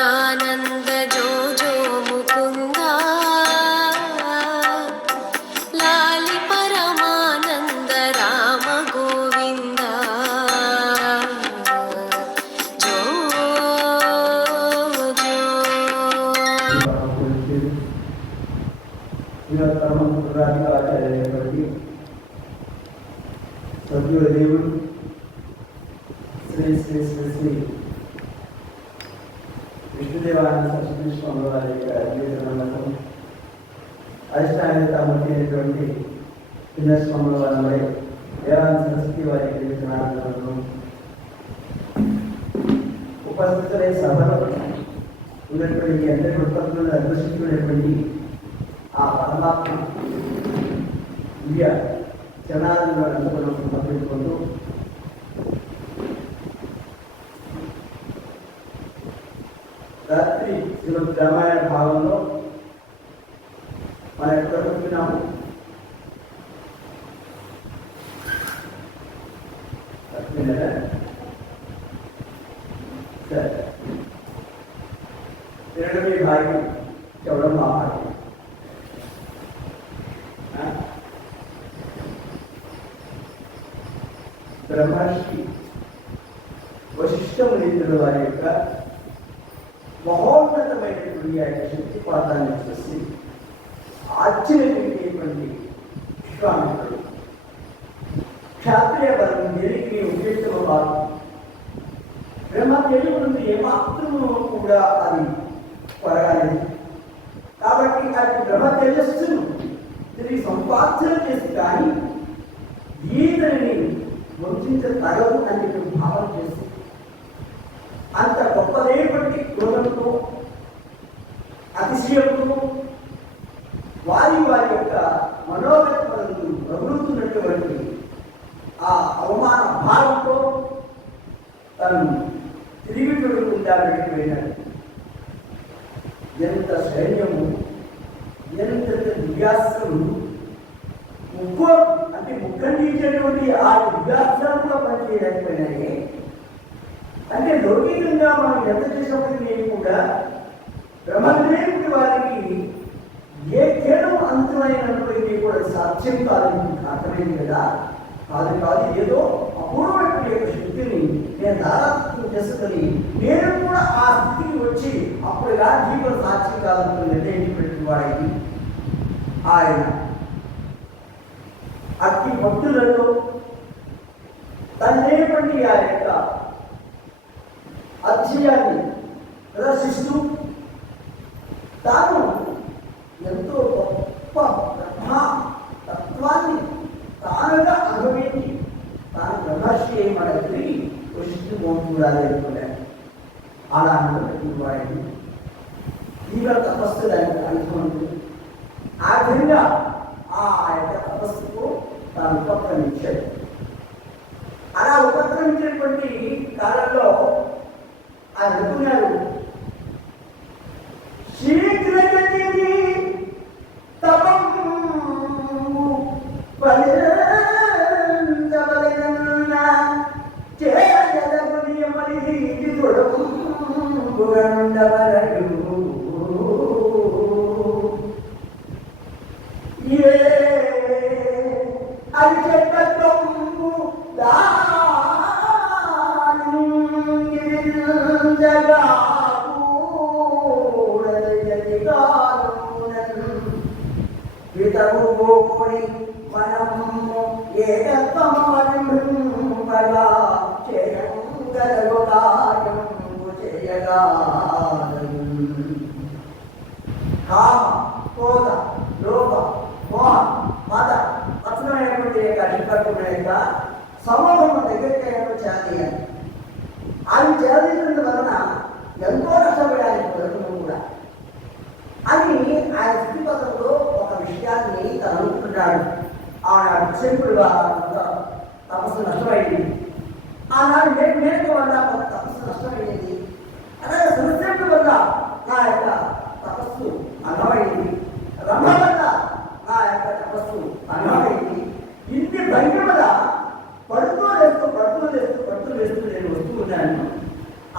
सच्चिदानंद जो जो मुकुंदा लाली परमानंद राम गोविंदा जो సద్గురుదేవుడు శ్రీ శ్రీ శ్రీ శ్రీ విష్ణుదేవానంద సరస్వతి స్వామి వారి యొక్క జీవితం అధిష్టానమూర్తి అయినటువంటి పుణ్యస్వాముల వారి దేవానంద సరస్వతి వారి జీవితం ఉపస్థితులై సభలో ఉన్నటువంటి అందరి ఉత్పత్తులను అదృష్టించినటువంటి ఆ పరమాత్మ దివ్య చరణాలను అనుకున్నాం సమర్పించుకుంటూ రాత్రి శ్రీమద్ రామాయణ భావంలో మనం ఎక్కడ కూర్చున్నాము సరే తినడమే భాగ్యం చెప్పడం మా భాగ్యం బ్రహ్మర్షి వశిష్ఠ మునీంద్రుల వారి యొక్క మహోన్నతమైనటువంటి ఆ యొక్క శక్తిపాతాన్ని చూసి ఆశ్చర్యపోయేటువంటి విశ్వామిత్రుడు క్షాత్రియ బలం దేనికి ఉద్దేశము కాదు. బ్రహ్మ తెలియదు ఏమాత్రము కూడా అది కొరగాలేదు. కాబట్టి అది బ్రహ్మ తేజస్సును తిరిగి సంపాదన చేసి కానీ ఈతని వంచగలదు అని చెప్పి భావన చేసి అంత గొప్పదైనటువంటి క్రోధంతో అతిశయంతో వారి వారి యొక్క మనోగతములను ప్రవృత్తున్నటువంటి ఆ అవమాన భావంతో తను తిరిగి చూడకుండా వెళ్ళిపోయినాడు. ఎంత సైన్యము, ఎంత దివ్యాస్త్రము, అంటే ముఖండించేటువంటి ఆ దివ్యాస్త్రంలో పనిచేయలేకపోయినాయి. అంటే లౌకికంగా మనం ఎంత చేసినప్పటికీ కూడా బ్రహ్మదేవుడి వారికి ఏ కేడం అంతమైనప్పటికీ కూడా సాధ్యం కాదని అర్థమైంది కదా. కాదు ఏదో అపూర్వమైన యొక్క శక్తిని నేను దారాత్వం చేసుకొని నేను కూడా ఆ స్థితికి వచ్చి అప్పుడు జీవన సాధ్యం కాదని నిర్ణయించినటువంటి వాడికి ఆయన అతి భక్తులతో తనేటువంటి ఆ యొక్క అధ్యయాన్ని ప్రదర్శిస్తూ తాను ఎంతో గొప్ప బ్రహ్మ తత్వాన్ని తానుగా అనుభవించి తాను బ్రహ్మర్షి అయి మన తిరిగి వశిష్ఠు మోహుడాలి అనుకున్నాడు. అలా అనుకున్నటువంటి వాడిని తీవ్ర తపస్సు దానికి అనుకుంటుంది. ఆ విధంగా ఆ యొక్క తపస్సుకు తాను ఉపక్రమించాడు. అలా ఉపక్రమించినటువంటి కాలంలో ఆయన అనుకున్నాడు, శీఘ్రగతి తపం మనము ఏకత్వమలా చేయగా కామ క్రోధ లోభ మోహ మద పత్రమైనటువంటి యొక్క నికట్టున్న యొక్క సమూహం దగ్గరికి చేయాలి. అది చేయాల్సిన వలన ఎంతో నష్టపడాలి ప్రజలు కూడా అని ఆయన స్థితిపథంలో ఒక విషయాన్ని తను అనుకుంటున్నాడు. ఆనాడు సింపుల్గా తపస్సు నష్టమైంది. ఆనాడు మేక వల్ల తపస్సు నష్టమైంది. అలాగే సురసేపు వల్ల నా యొక్క తపస్సు అన్నమైంది. రమ వల్ల నా యొక్క తపస్సు అన్నమైంది. ఇన్ని భంగి వల్ల పడుతూ లేస్తూ నేను వస్తూ ఉన్నాను.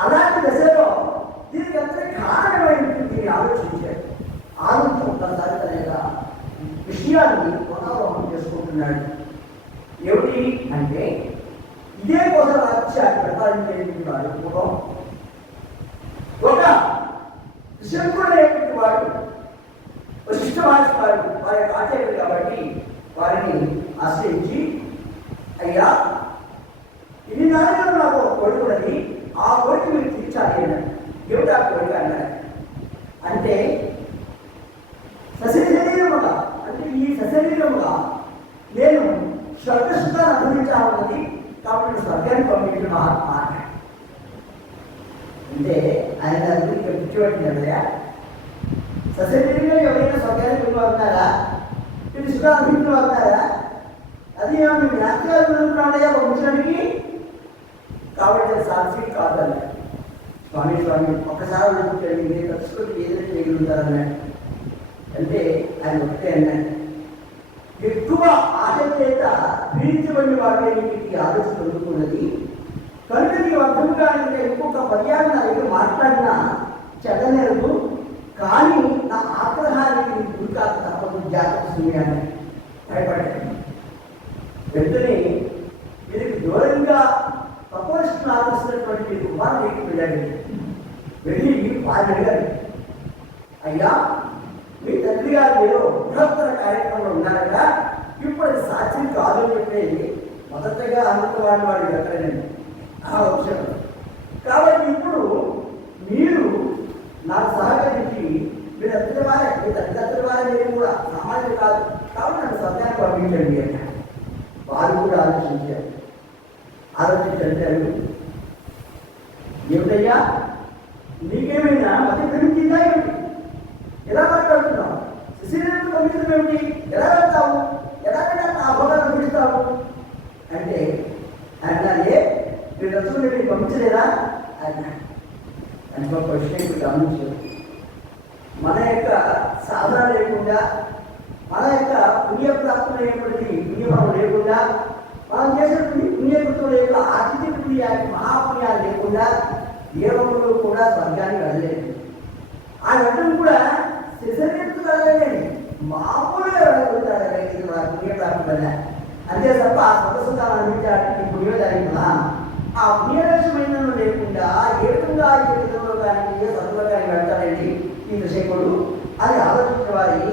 అలాంటి దశలో దీనికి అంతా అంటే ఇదే కోసం రాజ్యాన్ని ప్రసాదించేటువంటి వాడు పూర్వం ఒక శంకుడైనటువంటి వాడు శిష్టమాసి వాడు వారి యొక్క ఆచార్యుడు కాబట్టి వారిని ఆశ్రయించి, అయ్యా ఇన్ని నాలుగు నాకు ఒక కోరిక ఉన్నది, ఆ కోరిక మీరు తీర్చాలి అన్నాడు. ఏమిటా కోరిక అన్నాడు అంటే సశరీరముగా, అంటే ఈ సశరీరముగా నేను స్వర్గసుఖాన్ని అనుభవించాలన్నది కాబట్టి స్వర్గాన్ని పంపించిన మహాత్మ అన్నాడు. అంటే ఆయన దాని గురించి పిచ్చిపెట్టింది కదా, సశరీరంగా ఎవరైనా స్వర్గానికి వెళ్ళిపోతున్నారా, మీరు సుఖాన్ని అనుభవించబోతున్నారా, అది ఏమన్నా జ్ఞాపకాలు అనుకున్నాడయ్యా పంపించడానికి, కాబట్టి అది సాక్షి కాదన్నాడు. స్వామి ఒక్కసారి అనుకుంటాడు మీరు తలుచుకుంటే ఏదైనా చేయగలుగుతారన్నాడు. అంటే ఆయన ఒకటే అన్నాడు, ఎక్కువ ఆశ చేత పీడించబడిన వాడే నీకు ఆలోచన దొరుకుతున్నది కనుక నీకు అర్థముగా ఇంకొక పర్యాలు నా దగ్గర మాట్లాడినా చెడ్డనేరు, కానీ నా ఆగ్రహానికి నీకు గురికాక తప్పదు, జాగ్రత్త సమయాన్ని భయపడ్డాడు. వెంటనే వీరికి దూరంగా తపోనిష్ఠను ఆలోచిస్తున్నటువంటి కుమారుడు వెళ్ళాడు. వెళ్ళి వారిని అడిగారు, అయ్యా మీ తండ్రి గారు మీరు బృహత్తర కార్యక్రమంలో ఉన్నారట, ఇప్పుడు అది సాధ్యం కాదు అని చెప్పేది మొదటగా అనుకున్నవాడిని వాడు ఎక్కడండి ఆ అంశం. కాబట్టి ఇప్పుడు మీరు నాకు సహకరించి మీరు అత్తడి వారే, మీ తల్లిదండ్రుల వారే మీరు కూడా సామాన్యులు కాదు, కాబట్టి నన్ను సత్యాన్ని పంపించండి అన్నాడు. వారు కూడా ఆలోచించారు, ఏమిటయ్యా నీకేమైనా మధ్య పెరుగుతుందా ఏమిటి, ఎలా మాట్లాడుతున్నావు, శిశిరాన్ని పంపించడం ఏమిటి, ఎలా వెళ్తావు, ఎలాగైనా నా భోగాన్ని పంపిస్తావు అంటే అన్నాడే మీరు రసూలు మీరు పంపించలేదా అన్నాడు. అంటే ఒక విషయం ఇప్పుడు గమనించారు, మన యొక్క సాధన లేకుండా, మన యొక్క పుణ్యప్రాప్తులైనటువంటి పుణ్యభావం లేకుండా, మనం చేసినటువంటి పుణ్యకృతుల యొక్క ఆతిథ్య పుణ్యాన్ని మహాపుణ్యాలు లేకుండా ఏ ఒక్కరు కూడా స్వర్గాన్ని వెళ్ళలేదు. ఆ వెళ్ళడం కూడా శిశరీరత్తు వెళ్ళలేదు, మామూలుగా వెళ్ళగలుగుతాడు ఇది మన పుణ్యప్రాప్తులనే, అంతే తప్ప ఆ స్వతసుఖాలు అందించడానికి పుణ్యం జరిగినా ఆ పుణ్యదర్శమైన లేకుండా ఏ విధంగా ఈ విధంలో కానీ ఏ సత్తులో కానీ వెళ్తాడండి ఈ దశకుడు అని ఆలోచించిన వారిని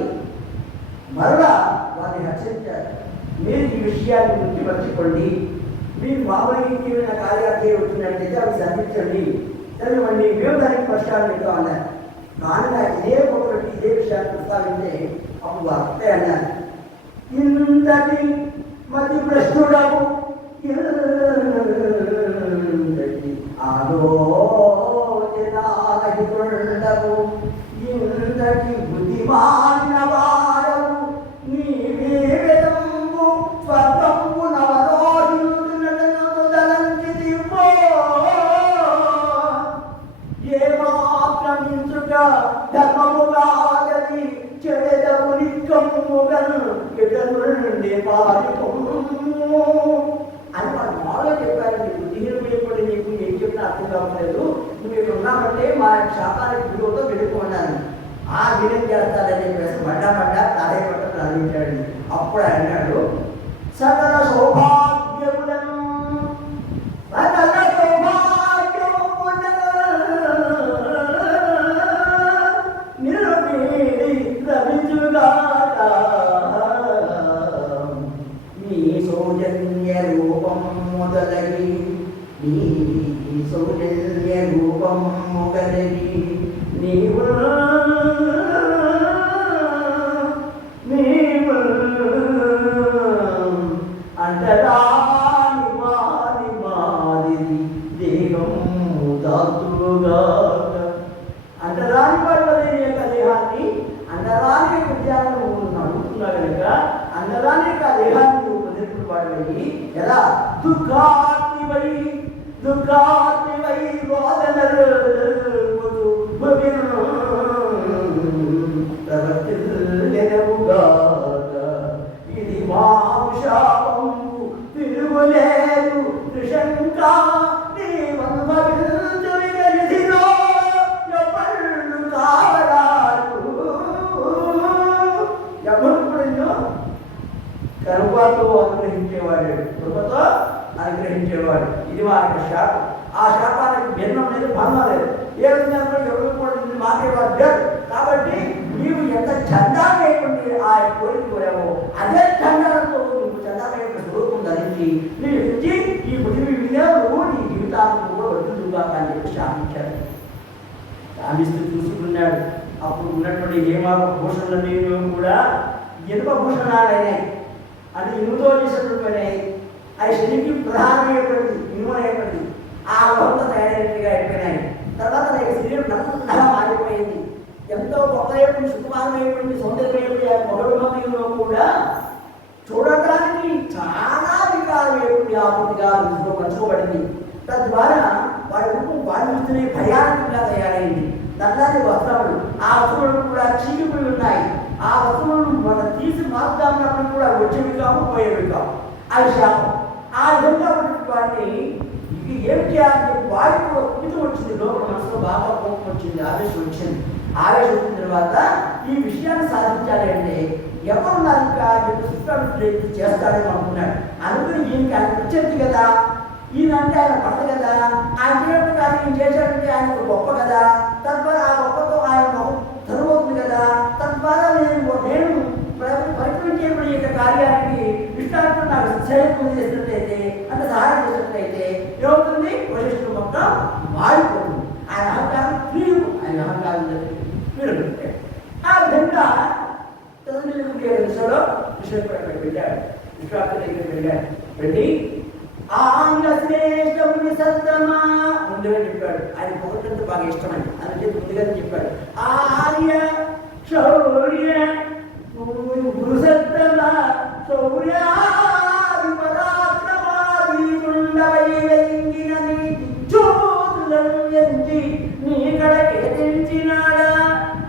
మరలా వారిని హెచ్చరించారు. మీరు ఈ విషయాన్ని గుర్తిపరచుకోండి, మీరు మామూలుగా ఏమైనా కార్యాలయం వచ్చినట్లయితే అవి సంధించండి, చదవండి, మేము దానికి పరిష్కారం ఇద్దాం అన్నారు. కానీ ఇదే ఒకటి ఇదే విషయాన్ని ప్రస్తావించే అప్పుడు వార్తే అన్నారు, ఇంతటి మతి భ్రష్టుడవు ఆలోచనారహితుండవు ఇంతటి బుద్ధిమాన వాడవు నీవే వేదము స్వర్గము నవరోహితులంచితివో ఏ మాత్రమించుగా ధర్మముగాగది చెడెదము నిక్కముగను ఎడనుండే పారిపోము అని వాళ్ళు మాలో చెప్పారండి. బుద్ధిహీనం ఎప్పుడు నీకు ఏం చెప్పినా అర్థం కావట్లేదు, నువ్వు ఇక్కడ ఉన్నామంటే మా శాపానికి గురువుతో వెళ్ళిపోన్నాను, ఆ వినం చేస్తాడని చెప్పేసి పడ్డా ప్రాధాన్యపట్ట ప్రారంభించాడు. అప్పుడు అన్నాడు, సకల సౌభాగ్యములను నీ సౌజన్య రూపం మొదలగి నీ సౌజన్య రూపం మొదలగి నీవు అంటరాని మాది దేహం దాతుగా అంటరాని వాళ్ళ యొక్క దేహాన్ని అంటరాని విద్యాలను నడుపుతున్నా కనుక అంటరాని యొక్క దేహాన్ని నువ్వు పొందినప్పుడు వాడివయ్యి ఎలా దుఃఖాత్మివై వాదనలు ఇది మాంశాపము తిరుగులేదు త్రిశంక నీవనుభవించువిగలిసినో ఎవళ్ళు కావడాలు ఎవరు కనుపాతో అనుగ్రహించేవాడు కృపతో ఇది మా యొక్క శాపం. ఆ శాపానికి భిన్నం లేదు, భంగం లేదు. ఏ విధంగా కూడా ఎవరు కూడా నిన్ను మాకేవారు లేరు. కాబట్టి నీవు ఎంత చందా వేయకుండా ఆ కోరిక కోరావో అదే చందాలతో నువ్వు చందా వేయకుండా స్వరూపం ధరించి నీ వచ్చి ఈ పృథివీ వినియోగం నీ జీవితాలను కూడా వదులుగా అని చెప్పి శాపించాడు. శాపిస్తూ చూసుకున్నాడు. అప్పుడు ఉన్నటువంటి హేమాభ భూషణులన్నీ కూడా ఇనుప భూషణాలైనాయి. అంటే ఇనుముతో చేసినటువంటి అవి శనికి ప్రధానమైనటువంటి ఇనుమనేటువంటిది ఆ లోహంతో తయారైనట్టుగా అయిపోయినాయి. తర్వాత నాకు శరీరం నల్లగా మారిపోయింది. ఎంతో గొప్పమైనటువంటి సుకుమారమైనటువంటి సౌందర్యమైనటువంటి ఆ మొదలులో కూడా చూడటానికి చాలా వికారమైనటువంటి ఆకృతిగా దృష్టిలో పంచుకోబడింది. తద్వారా వాడి రూపం వాడి చూస్తూనే భయానకంగా తయారైంది. నల్లని వస్త్రములు, ఆ వస్త్రములు కూడా చీకిపోయి ఉన్నాయి. ఆ వస్త్రములు మనం తీసి మార్చుదామన్నప్పుడు కూడా వచ్చేవి కావు, పోయేవి కావు. అది శాపం. ఆ విధంగా వాటిని ఇది ఏం చేయాలంటే వాడికి కూడా కుమితం వచ్చింది. లోపల మనసులో బాగా కోపం వచ్చింది, ఆవేశం వచ్చింది. ఆవేశం వచ్చిన తర్వాత ఈ విషయాన్ని సాధించాలి అంటే ఎవరున్నారు ఇంకా చెప్పి చేస్తాడని అనుకున్నాడు. అనుకుని ఈయనకి ఆయన వచ్చేది కదా, ఈయనంటే ఆయన పడదు కదా, ఆయన చేయడం కార్యం చేశాడంటే ఆయనకు గొప్ప కదా, తద్వారా ఆ గొప్పతో ఆయన తరువుతుంది కదా, తద్వారా నేను పరికరించేప్పుడు ఈ యొక్క కార్యానికి ఇష్టాంతం నాకు సహాయం చేసినట్లయితే అంటే సహాయం చేసినట్లయితే ఏమవుతుంది? వశిష్ఠుడు మొత్తం మారిపోతుంది. ఆయన అహంకారం తీరు, ఆయన అహంకారం తీరుకుంటే ఆ విధంగా దిశలో విశ్వేశ్వరుడు వెళ్ళాడు. విశ్వాసం దగ్గర వెళ్ళాడు. వెళ్ళి ఆంగ్ల శ్రేష్టముని సత్తమా ముందుగా చెప్పాడు. ఆయన పొగటంతో బాగా ఇష్టమండి అని చెప్పి ముందుగా చెప్పాడు. ఆర్య శౌర్య గురుసత్తమ శౌర్య నీ కడకే తెంచినాడా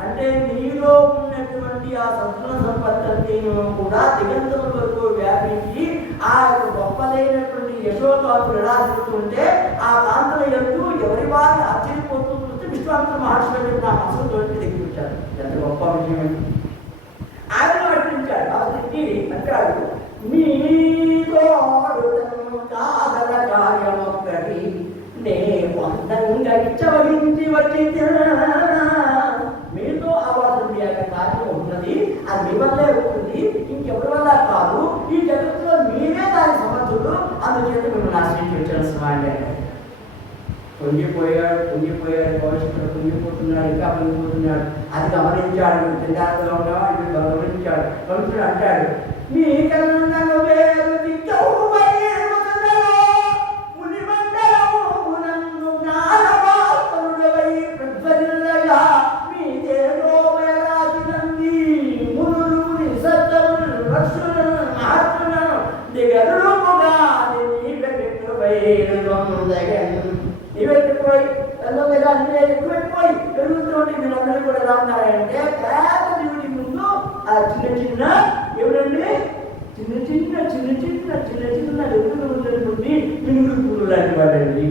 అంటే నీలో ఉన్నటువంటి ఆ సంపూర్ణ సంపత్తిని కూడా దిగంతం వరకు వ్యాపించి ఆ గొప్పదైనటువంటి యశోకాంతులు ఎలా తిరుగుతుంటే ఆ కాంతుల ఎందు ఎవరి వారిని ఆశ్చర్యపోతూ చూస్తే విశ్వామిత్ర మహర్షి నా మనసుతో దిగిపించారు. ఎంత గొప్ప విషయం అండి. ఆయన పట్టించాడు. అతనికి అంటాడు, మీతో కాదల కార్యమొక్కటి నే వందంగా ఇచ్చవహించి వచ్చి మీతో ఆవాసం యొక్క కార్యం ఉన్నది. అది మీ వల్లే ఉంటుంది, ఇంకెవరి వల్ల కాదు. ఈ జగత్తులో మీరే దాని సమర్థుడు. అందుచేత మిమ్మల్ని ఆశ్రయించి వచ్చాను స్వామి. పొంగిపోయాడు భవిష్యత్తులో పొంగిపోతున్నాడు, ఇంకా పొంగిపోతున్నాడు. అది గమనించాడు. చిన్నారుగా ఉన్నావా ఇది గమనించాడు. భవిష్యుడు అంటాడు, మీకన్నా వేరు ఎక్కువైపోయి పెరుగుతుంటే వీళ్ళందరూ కూడా ఎలా ఉన్నారంటే పేద దేవుడి ముందు ఆ చిన్న ఎవరండి చిన్న ఎదురు ఉన్నటువంటి మినుగురు పూలు లాంటి వాడండి.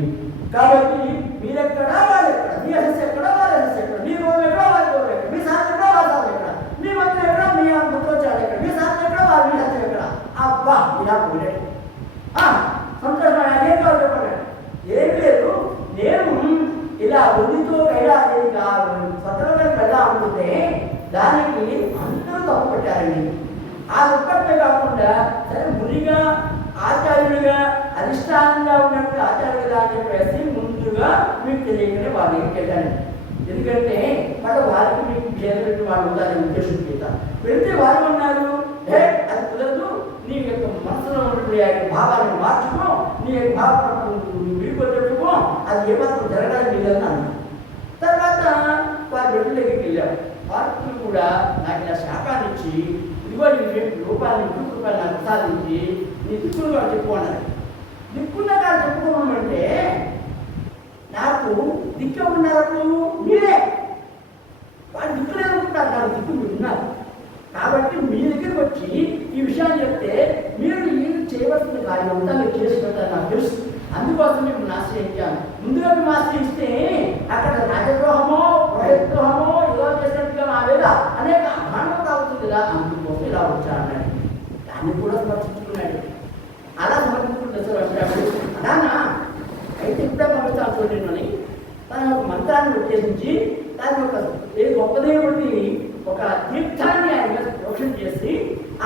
కాబట్టి మీరెక్కడ వాళ్ళెక్కడ, మీ అసెస్ ఎక్కడ వాళ్ళ అసెస్ ఎక్కడ, మీ గోలు ఎక్కడ వాళ్ళ గోలు ఎక్కడ, మీ సాధన ఎక్కడ వాళ్ళ సాధన ఎక్కడ, మీ మంత్రం ఎక్కడ మీ మంత్రోచ్చారు ఎక్కడ, మీ సాధన ఎక్కడ వాళ్ళ మీ సాధన ఎక్కడ. అబ్బా ఇలా పోలేదు సంతోషం. అదేం కావాలి చెప్పండి. ఏం లేదు, నేను ఇలా ఒడితో కైలాసేదిగా స్వతంత్రంగా వెళ్ళా అనుకుంటే దానికి అందరూ తప్పు పట్టారండి. ఆ తప్పట్లే కాకుండా సరే మునిగా ఆచార్యుడిగా అధిష్టానంగా ఉన్నప్పుడు ఆచార్యుడిగా అని చెప్పేసి ముందుగా మీకు తెలియకనే వాళ్ళ దగ్గరికి వెళ్ళాను. ఎందుకంటే వారికి మీకు భేదపెట్టి వాళ్ళు ఉండాలని ఉద్దేశం చేత వెళితే వాళ్ళు ఉన్నారు, అది కుదరదు, నీ యొక్క మనసులో ఉన్నటువంటి ఆ యొక్క భావాన్ని మార్చుకో, నీ యొక్క భావాలను విడిపోతుకో, అది ఏమాత్రం జరగాలని మిగలన్నాను. తర్వాత వారి వెళ్లి దగ్గరికి వెళ్ళాం. వారికి కూడా నాకు ఇలా శాపాన్ని ఇచ్చి ఇదిగో నీ రూపాయలు నాకు ప్రసాదించి నీ దిక్కులుగా చెప్పుకున్నారు. దిక్కున్నగా చెప్పుకోమంటే నాకు దిక్కు ఉన్నారు మీరే, వాళ్ళు దిక్కులు అనుకుంటారు, నాకు దిక్కు మీరు ఉన్నారు. కాబట్టి మీ దగ్గరికి వచ్చి ఈ విషయాన్ని చెప్తే మీరు ఏం చేయవలసిన కార్యం అంతా మీరు చేసి పెట్టారు నాకు తెలుసు. అందుకోసం మేము ఆశ్రయించాను. ముందుగా మేము ఆశ్రయిస్తే అక్కడ రాజద్రోహమో రోహిద్రోహమో ఏదో చేసినట్టుగా నా మీద అనేక అభాండం అవుతుంది కదా, అందుకోసం ఇలా వచ్చాను. దాన్ని కూడా సమర్పించుకున్నాడు. అలా సమర్పించుకుంటే సార్ వచ్చాడు. అలానా సూర్యుని తన ఒక మంత్రాన్ని ఉద్దేశించి దాని ఒక గొప్పదేవుడిని ఒక తీర్థాన్ని ఆయన మీద ప్రోక్షణ చేసి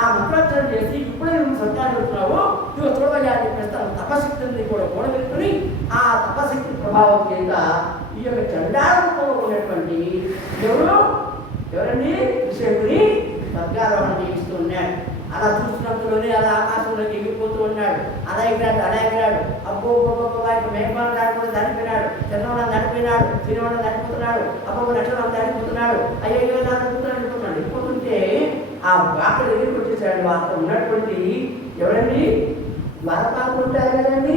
ఆ మంత్రోచ్చరణ చేసి ఇప్పుడే నువ్వు స్వర్గాన్ని వెళ్తున్నావు నువ్వు చూడవయ్యా అని చెప్పేసి తన తపశక్తిని కూడా కూడబెట్టుకుని ఆ తపశక్తి ప్రభావం చేత ఈ యొక్క చండాలంతో ఉన్నటువంటి ఎవరండి విషయుడిని స్వర్గారోహణ చేయిస్తూ ఉన్నాడు. అలా చూస్తున్నట్టులోనే అలా ఆకాశంలోకి ఎగిరిపోతూ ఉన్నాడు. అలా ఎగిరాడు అబ్బో మేఘమాలను దాటిపోతే దాటిపోయినాడు, చంద్రమండలం దాటిపోయినాడు, శ్రీమండలం దాటిపోతున్నాడు, అబ్బో నక్షత్రం దాటిపోతున్నాడు, అయ్యో దాటిపోతున్నాడు. వెళ్ళిపోతుంటే ఆ అక్కడ ఎగిరికి వచ్చేసాడు. అక్కడ ఉన్నటువంటి ఎవరండి ద్వారపాలకులు ఉంటారు కదండి,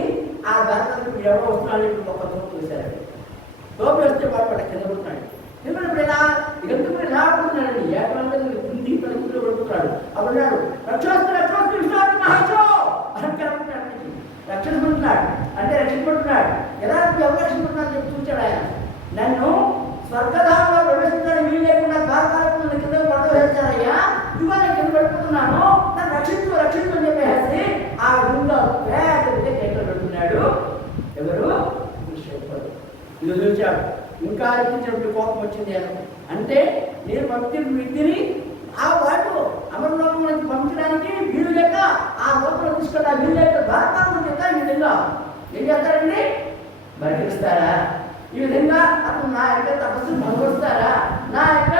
ఆ ద్వారపాలకులు ఎవరో వస్తున్నాడు ఒక తోపు వేశారు. తోపు వేస్తే వాడు కింద పడుతున్నాడు. ఎందుకంటే ఎందుకు ఇలా పడుతున్నాడండి ఏకంగా హిందీ పరిస్థితుల్లో పడుతున్నాడు. అప్పుడున్నాడు రక్షించుకుంటున్నాడు అంటే రక్షించుకుంటున్నాడు. ఎలా ఎవరు రక్షించుకుంటున్నాడు చెప్పి చూచాడు ఆయన. నన్ను స్వర్గధామంలో ప్రవేశించడానికి వీలు లేకుండా ద్వారపాలకులను కింద పడవేశారయ్యా, ఇవాళ నేను కింద పడుతున్నాను, నన్ను రక్షించు అని చెప్పేసి ఆ విధంగా పేద కేకలు పెడుతున్నాడు. ఎవరు ఇది చూచాడు. ఇంకా అనిపించినప్పుడు కోపం వచ్చింది అంటే నేను వ్యక్తిని ఆ వాడు అమరలోకం నుంచి పంపించడానికి వీలు లేక ఆ లోపల తీసుకెళ్ళా వీలు లేక ద్వారపాలకులు చెప్తా ఈ విధంగా ఏం చేస్తారండి బయటిస్తారా? ఈ విధంగా అతను నా యొక్క తపస్సు భంగొస్తారా? నా యొక్క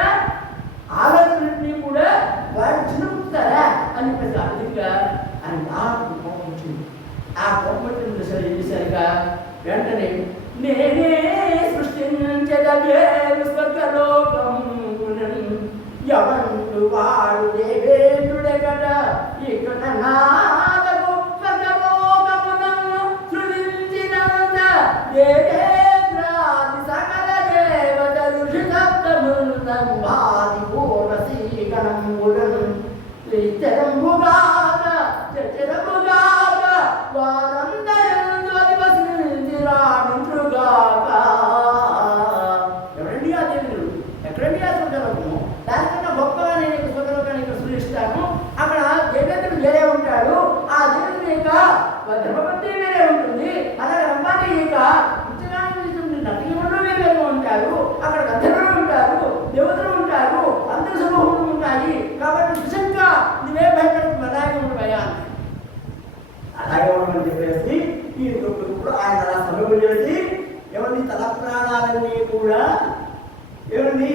ఆలోచనని కూడా వాడు చిన్నపుతారా అని చెప్పేసి ఆ విధంగా ఆయన నాకు కోపం వచ్చింది. ఆ కోపం వచ్చిన సరే ఏం చేశారుగా వెంటనే నేనే సృష్టించదగేరు స్వర్గలోకం ఎవంటు వాడు దేవేంద్రుడే కదా ఇక్కడ నాద గొప్పలోకమును సృజించినంత దేవేంద్రాది సకల దేవతలు శిశబ్దముందం వాది పూర్వశీకణములను చరంబుగాక చరముగాక వారందరూ అధివసించి రాణించుగాక. ఎవరండి ఆ దేవుడు? ఎక్కడండి ఆ స్వర్గలోకము? దానికన్నా గొప్పగా నేను స్వర్గలోకాన్ని ఇక్కడ సృష్టిస్తాను. అక్కడ దేవేంద్రుడు వేరే ఉంటాడు, ఆ దేవుడి యొక్క ధర్మపత్ని వేరే ఉంటుంది, అలాగే రంపాటి యొక్క నటీములు వేరే ఉంటారు, అక్కడ గంధర్వులు ఉంటారు, దేవతలు ఉంటారు, అందరి సమూహములు ఉంటాయి. కాబట్టి నిజంగా నువ్వే భయపడుతుంది అలాగే ఉండవయ్యా అలాగే ఉండమని చెప్పేసి ఇప్పుడు ఆయన అలా సమయం చేసి ఎవరిని తల ప్రాణాలన్నీ కూడా ఎవరిని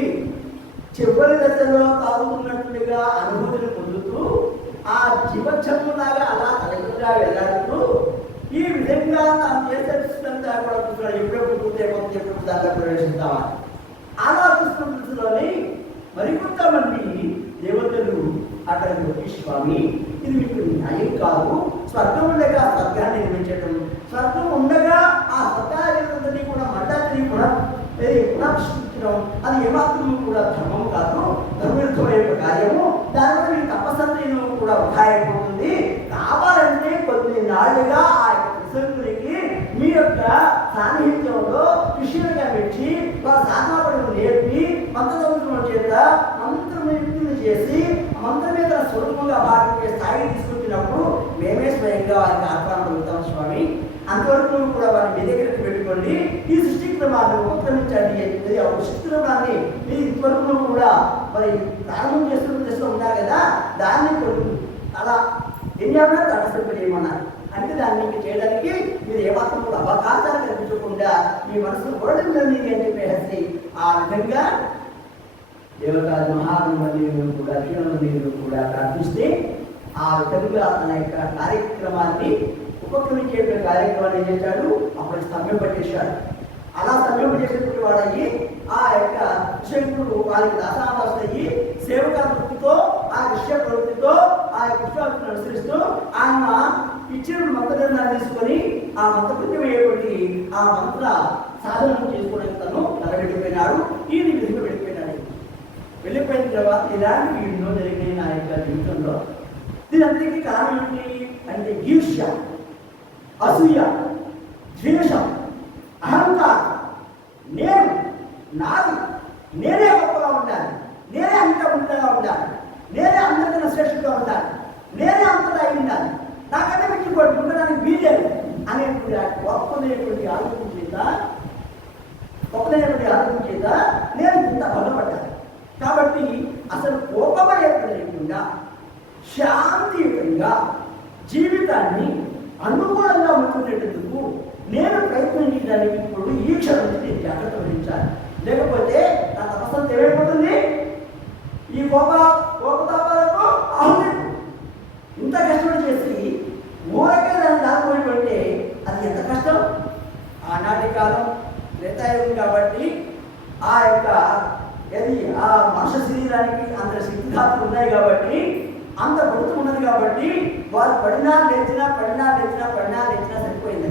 చివరి దశలో తాగుతున్నట్టుగా అనుభూతిని పొందుతూ ఆ జీవచ్చమ్ములాగా అలా తలెత్తుగా వెళ్ళాడుతూ ఈ విధంగా తాను చేసేంతా కూడా చూస్తున్నాడు. ఎప్పుడెప్పుడు పూర్తయిపోతుంది, ఎప్పుడు దాంట్లో ప్రవేశిస్తామా అలా చూస్తున్న దృష్టిలోని మరికొంతమంది దేవతలు అక్కడికి వచ్చి స్వామి ఇది మీకు న్యాయం కాదు, స్వర్గం ఉండగా స్వర్గాన్ని నిర్మించడం, స్వర్గం ఉండగా ఆ స్వర్గాన్ని కూడా మండలిని కూడా పునఃసృష్టించడం అది ఏమాత్రం కూడా ధర్మం కాదు, ధర్మయుద్ధమైన కార్యము. దానివల్ల మీ తపస్సంతను కూడా వృధా అయిపోతుంది. కావాలంటే కొన్ని నాళ్ళుగా ఆ యొక్క ప్రసంగునికి మీ యొక్క సాన్నిహిత్యంలో శిష్యులుగా మెచ్చి వారి సాధనాపడులు నేర్పి మంత్రతంత్రుల చేత మంత్రముక్తులు చేసి మంత్రం మీద స్వరూపంగా భావించే స్థాయికి తీసుకొచ్చినప్పుడు మేమే స్వయంగా వారికి ఆహ్వానం పొందుతాం స్వామి. అంతవరకు కూడా వారిని మీ దగ్గరికి పెట్టుకోండి, ఈ సృష్టి క్రమాన్ని ఉపక్రమించండి అని చెప్పి ఆ సృష్టి క్రమాన్ని మీరు ఇంతవరకు కూడా మరి ప్రారంభం చేస్తున్న దశలో ఉన్నారు కదా, దాన్ని అలా ఏం చేయాలన్నా తటస్థపడేయమన్నారు. అంటే దాన్ని మీకు చేయడానికి మీరు ఏమాత్రం కూడా అవకాశాలు కల్పించకుండా మీ మనసును ఓడించండి అని చెప్పేసి ఆ విధంగా దేవతాది మహానుభావులు కూడా క్షీణమందిని కూడా ప్రార్థిస్తే ఆ విధంగా తన యొక్క కార్యక్రమాన్ని ఉపక్రమించే కార్యక్రమాన్ని ఏం చేశాడు, అప్పుడు స్తంభింపజేశాడు. అలా స్తంభింపజేసేటువంటి వాడయ్యి ఆ యొక్క శంకుడు వారికి దాసామయ్యి సేవక వృత్తితో ఆ విషయ ప్రవృత్తితో ఆ విశ్వాసం అనుసరిస్తూ ఆయన ఇచ్చిన మంత్రగ్రంథాన్ని తీసుకొని ఆ మంత్రకృత్యమైనటువంటి ఆ మంత్ర సాధనం చేసుకోవడానికి తను వెళ్ళిపోయినాడు. ఈ విధంగా వెళ్ళిపోయినాడు. వెళ్ళిపోయిన తర్వాత ఇలాంటి ఎన్నో జరిగినాయి నా యొక్క జీవితంలో. దీనందరికీ కారణం ఏంటి అంటే ఈర్ష్య, అసూయ, ద్వేషం, అహంకారం. నేను నాది, నేనే గొప్పగా ఉండాలి, నేనే అంత ఉన్నగా ఉండాలి, నేనే అందరికన్నా శ్రేష్ఠంగా ఉండాలి, నేనే అంతగా అయి ఉండాలి, నాకన్నా మించిపోయి ఉండడానికి వీలేదు అనేటువంటి గొప్పనేటువంటి ఆలోచన చేత గొప్పదైనటువంటి ఆలోచన చేత నేను ఇంత బాధపడ్డాను. కాబట్టి అసలు కోపమయ్యేకుండా శాంతియుతంగా జీవితాన్ని అనుకూలంగా ఉంచుకునేటందుకు నేను ప్రయత్నించడానికి ఇప్పుడు ఈ క్షణం నుంచి నేను జాగ్రత్త వహించాలి. లేకపోతే నా తపస్సు ఏమైపోతుంది? ఈ కోపతాపాలకు ఆహుతి ఇంత కష్టపడి చేసి ఊరకే దాన్ని దాచిపోయిపోతే అది ఎంత కష్టం. ఆనాటి కాలం త్రేతాయుగం కాబట్టి ఆ యొక్క ఆ మనుష్య శరీరానికి అంత శక్తిధాతులు ఉన్నాయి కాబట్టి అంత బతుకు ఉన్నది కాబట్టి వారు పడినా లేచినా సరిపోయింది.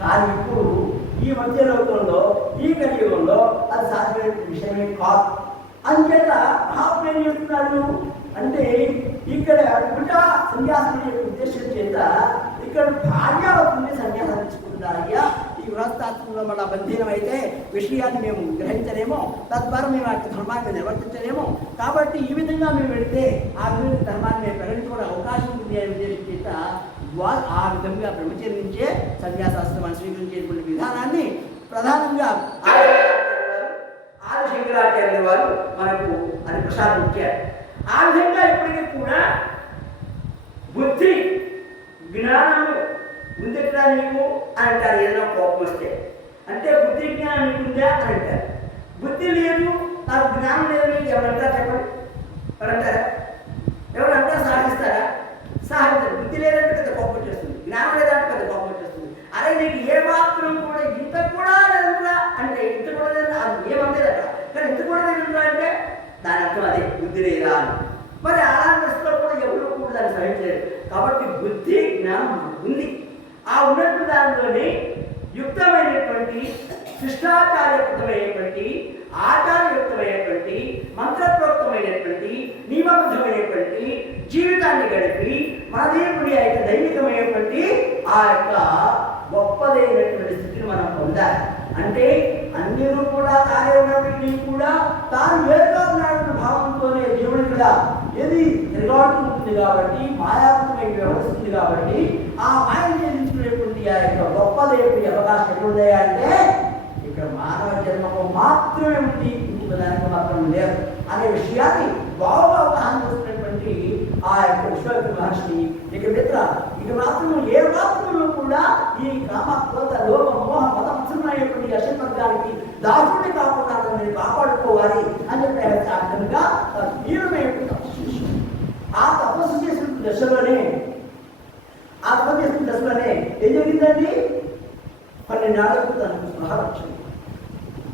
కానీ ఇప్పుడు ఈ మధ్య లోకంలో ఈ కలియుగంలో అది సాధ్యమైన విషయమే కాదు. అంచేత మహాత్మ ఏం చేస్తున్నాడు అంటే ఇక్కడ పుటా సన్యాసం యొక్క ఉద్దేశం చేత ఇక్కడ భార్యావతుల్ని సన్యాసం తీసుకుంటారయ్యా. ఈ గృహస్థాశ్రమంలో మన బంధీనం అయితే విషయాన్ని మేము గ్రహించలేమో, తద్వారా మేము ఆ ధర్మాన్ని నిర్వర్తించలేము. కాబట్టి ఈ విధంగా మేము వెళితే ఆ విధంగా ధర్మాన్ని మేము ప్రకటించుకోవడం అవకాశం ఉంది అనే ఉద్దేశం చేత వారు ఆ విధంగా బ్రహ్మచర్య నుంచే సన్యాసాశ్రమాన్ని స్వీకరించేటువంటి విధానాన్ని ప్రధానంగా ఆదిశంకరాచార్యుల వారు మనకు అది ప్రసాదించారు. ఆ విధంగా ఇప్పటికీ కూడా బుద్ధి జ్ఞానము ఉందిట్లా నీకు అని అంటారు. ఏదైనా కోపం వస్తే అంటే బుద్ధి జ్ఞానం నీకుందా అని అంటారు. బుద్ధి లేదు, నాకు జ్ఞానం లేదు నీకు ఎవరంటారు చెప్పండి? ఎవరంటారా? ఎవరంటారు? సాధిస్తారా? సాధిస్తారు. బుద్ధి లేదంటే పెద్ద కోపం వచ్చేస్తుంది, జ్ఞానం లేదంటే పెద్ద కోపం వచ్చేస్తుంది. అరే నీకు ఏ మాత్రం కూడా ఇంత కూడా లేదురా అంటే ఇంత కూడా లేదా అది ఏమందేదట, కానీ ఇంత కూడా లేదురా అంటే దాని అర్థం అదే బుద్ధి లేదా అని. మరి అలాంటి దశలో కూడా ఎవరు కూడా దాన్ని సహించలేదు. కాబట్టి బుద్ధి జ్ఞానం ఉంది. ఆ ఉన్నట్టు దానిలోని యుక్తమైనటువంటి శిష్టాచార్యయుక్తమైనటువంటి ఆచారయుక్తమైనటువంటి మంత్రప్రోక్తమైనటువంటి నియమబద్ధమైనటువంటి జీవితాన్ని గడిపి మన దేవుడి యొక్క దైవికమైనటువంటి ఆ యొక్క గొప్పదైనటువంటి స్థితిని మనం పొందాలి. అంటే అన్నిరూ కూడా తానే ఉన్నప్పటికీ కూడా తాను వేరుగా ఉన్నాడన్న భావంతోనే దేవుడి కూడా ఏది తిరగాటు ఉంటుంది కాబట్టి మాయాత్మకమై వ్యవహరిస్తుంది కాబట్టి ఆ మాయను చెల్లించుకునేటువంటి ఆ యొక్క గొప్పదైనటువంటి అవకాశం ఎక్కడున్నాయా అంటే ఇక్కడ మానవ జన్మకు మాత్రమే ఉంది, ఇంకొక దానికి మాత్రం లేదు అనే విషయాన్ని బాగా అవగాహన చేస్తున్నటువంటి ఆ యొక్క విశ్వవిద్య మహర్షి ఇక మిత్ర ఇక మాత్రం ఏ మాత్రంలో కూడా ఈ కామ క్రోధ లోభ మోహ మతమైనటువంటి అశంవర్గానికి దాచుని కాకుండా నేను కాపాడుకోవాలి అని చెప్పి ఆ విధంగా తీవ్రమైనటువంటి తపస్సు చేసి ఆ తపస్సు చేసిన దశలోనే ఏం జరిగిందండి? 12 ఏళ్లకు తనకు స్పృహ వచ్చింది.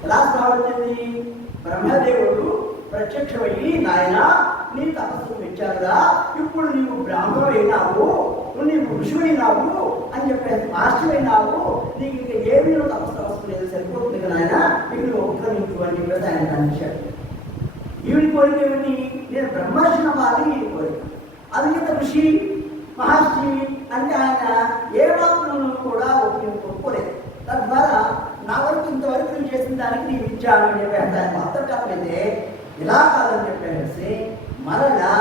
ఎలా స్పృహ వచ్చింది? బ్రహ్మదేవుడు ప్రత్యక్షమయ్యి నాయన నీ తపస్సు మెచ్చారుగా, ఇప్పుడు నీవు బ్రాహ్మణుడైనావు, నీవు ఋషువైనావు అని చెప్పేసి మాస్టరైనావు, నీకు ఇంకా ఏమీ తపస్సు అవసరం లేదు, సరిపోతుంది కదా నాయన, నీకు నువ్వు ఉపక్రమించు అని చెప్పేసి ఆయన అందించాడు. ఈవిడి కోరిక ఏమిటి? నేను బ్రహ్మర్షిని అవ్వాలి ఈ కోరిక. అందుకే ఋషి మహర్షి అంటే ఆయన ఏ మాత్రం కూడా ఒప్పుకోలేదు. తద్వారా నా వరకు ఇంతవరకు నేను చేసిన దానికి నేను ఇచ్చాను అని చెప్పేసి ఆయన అంతర్గతమైతే ఇలా కాదని చెప్పేసి మరలా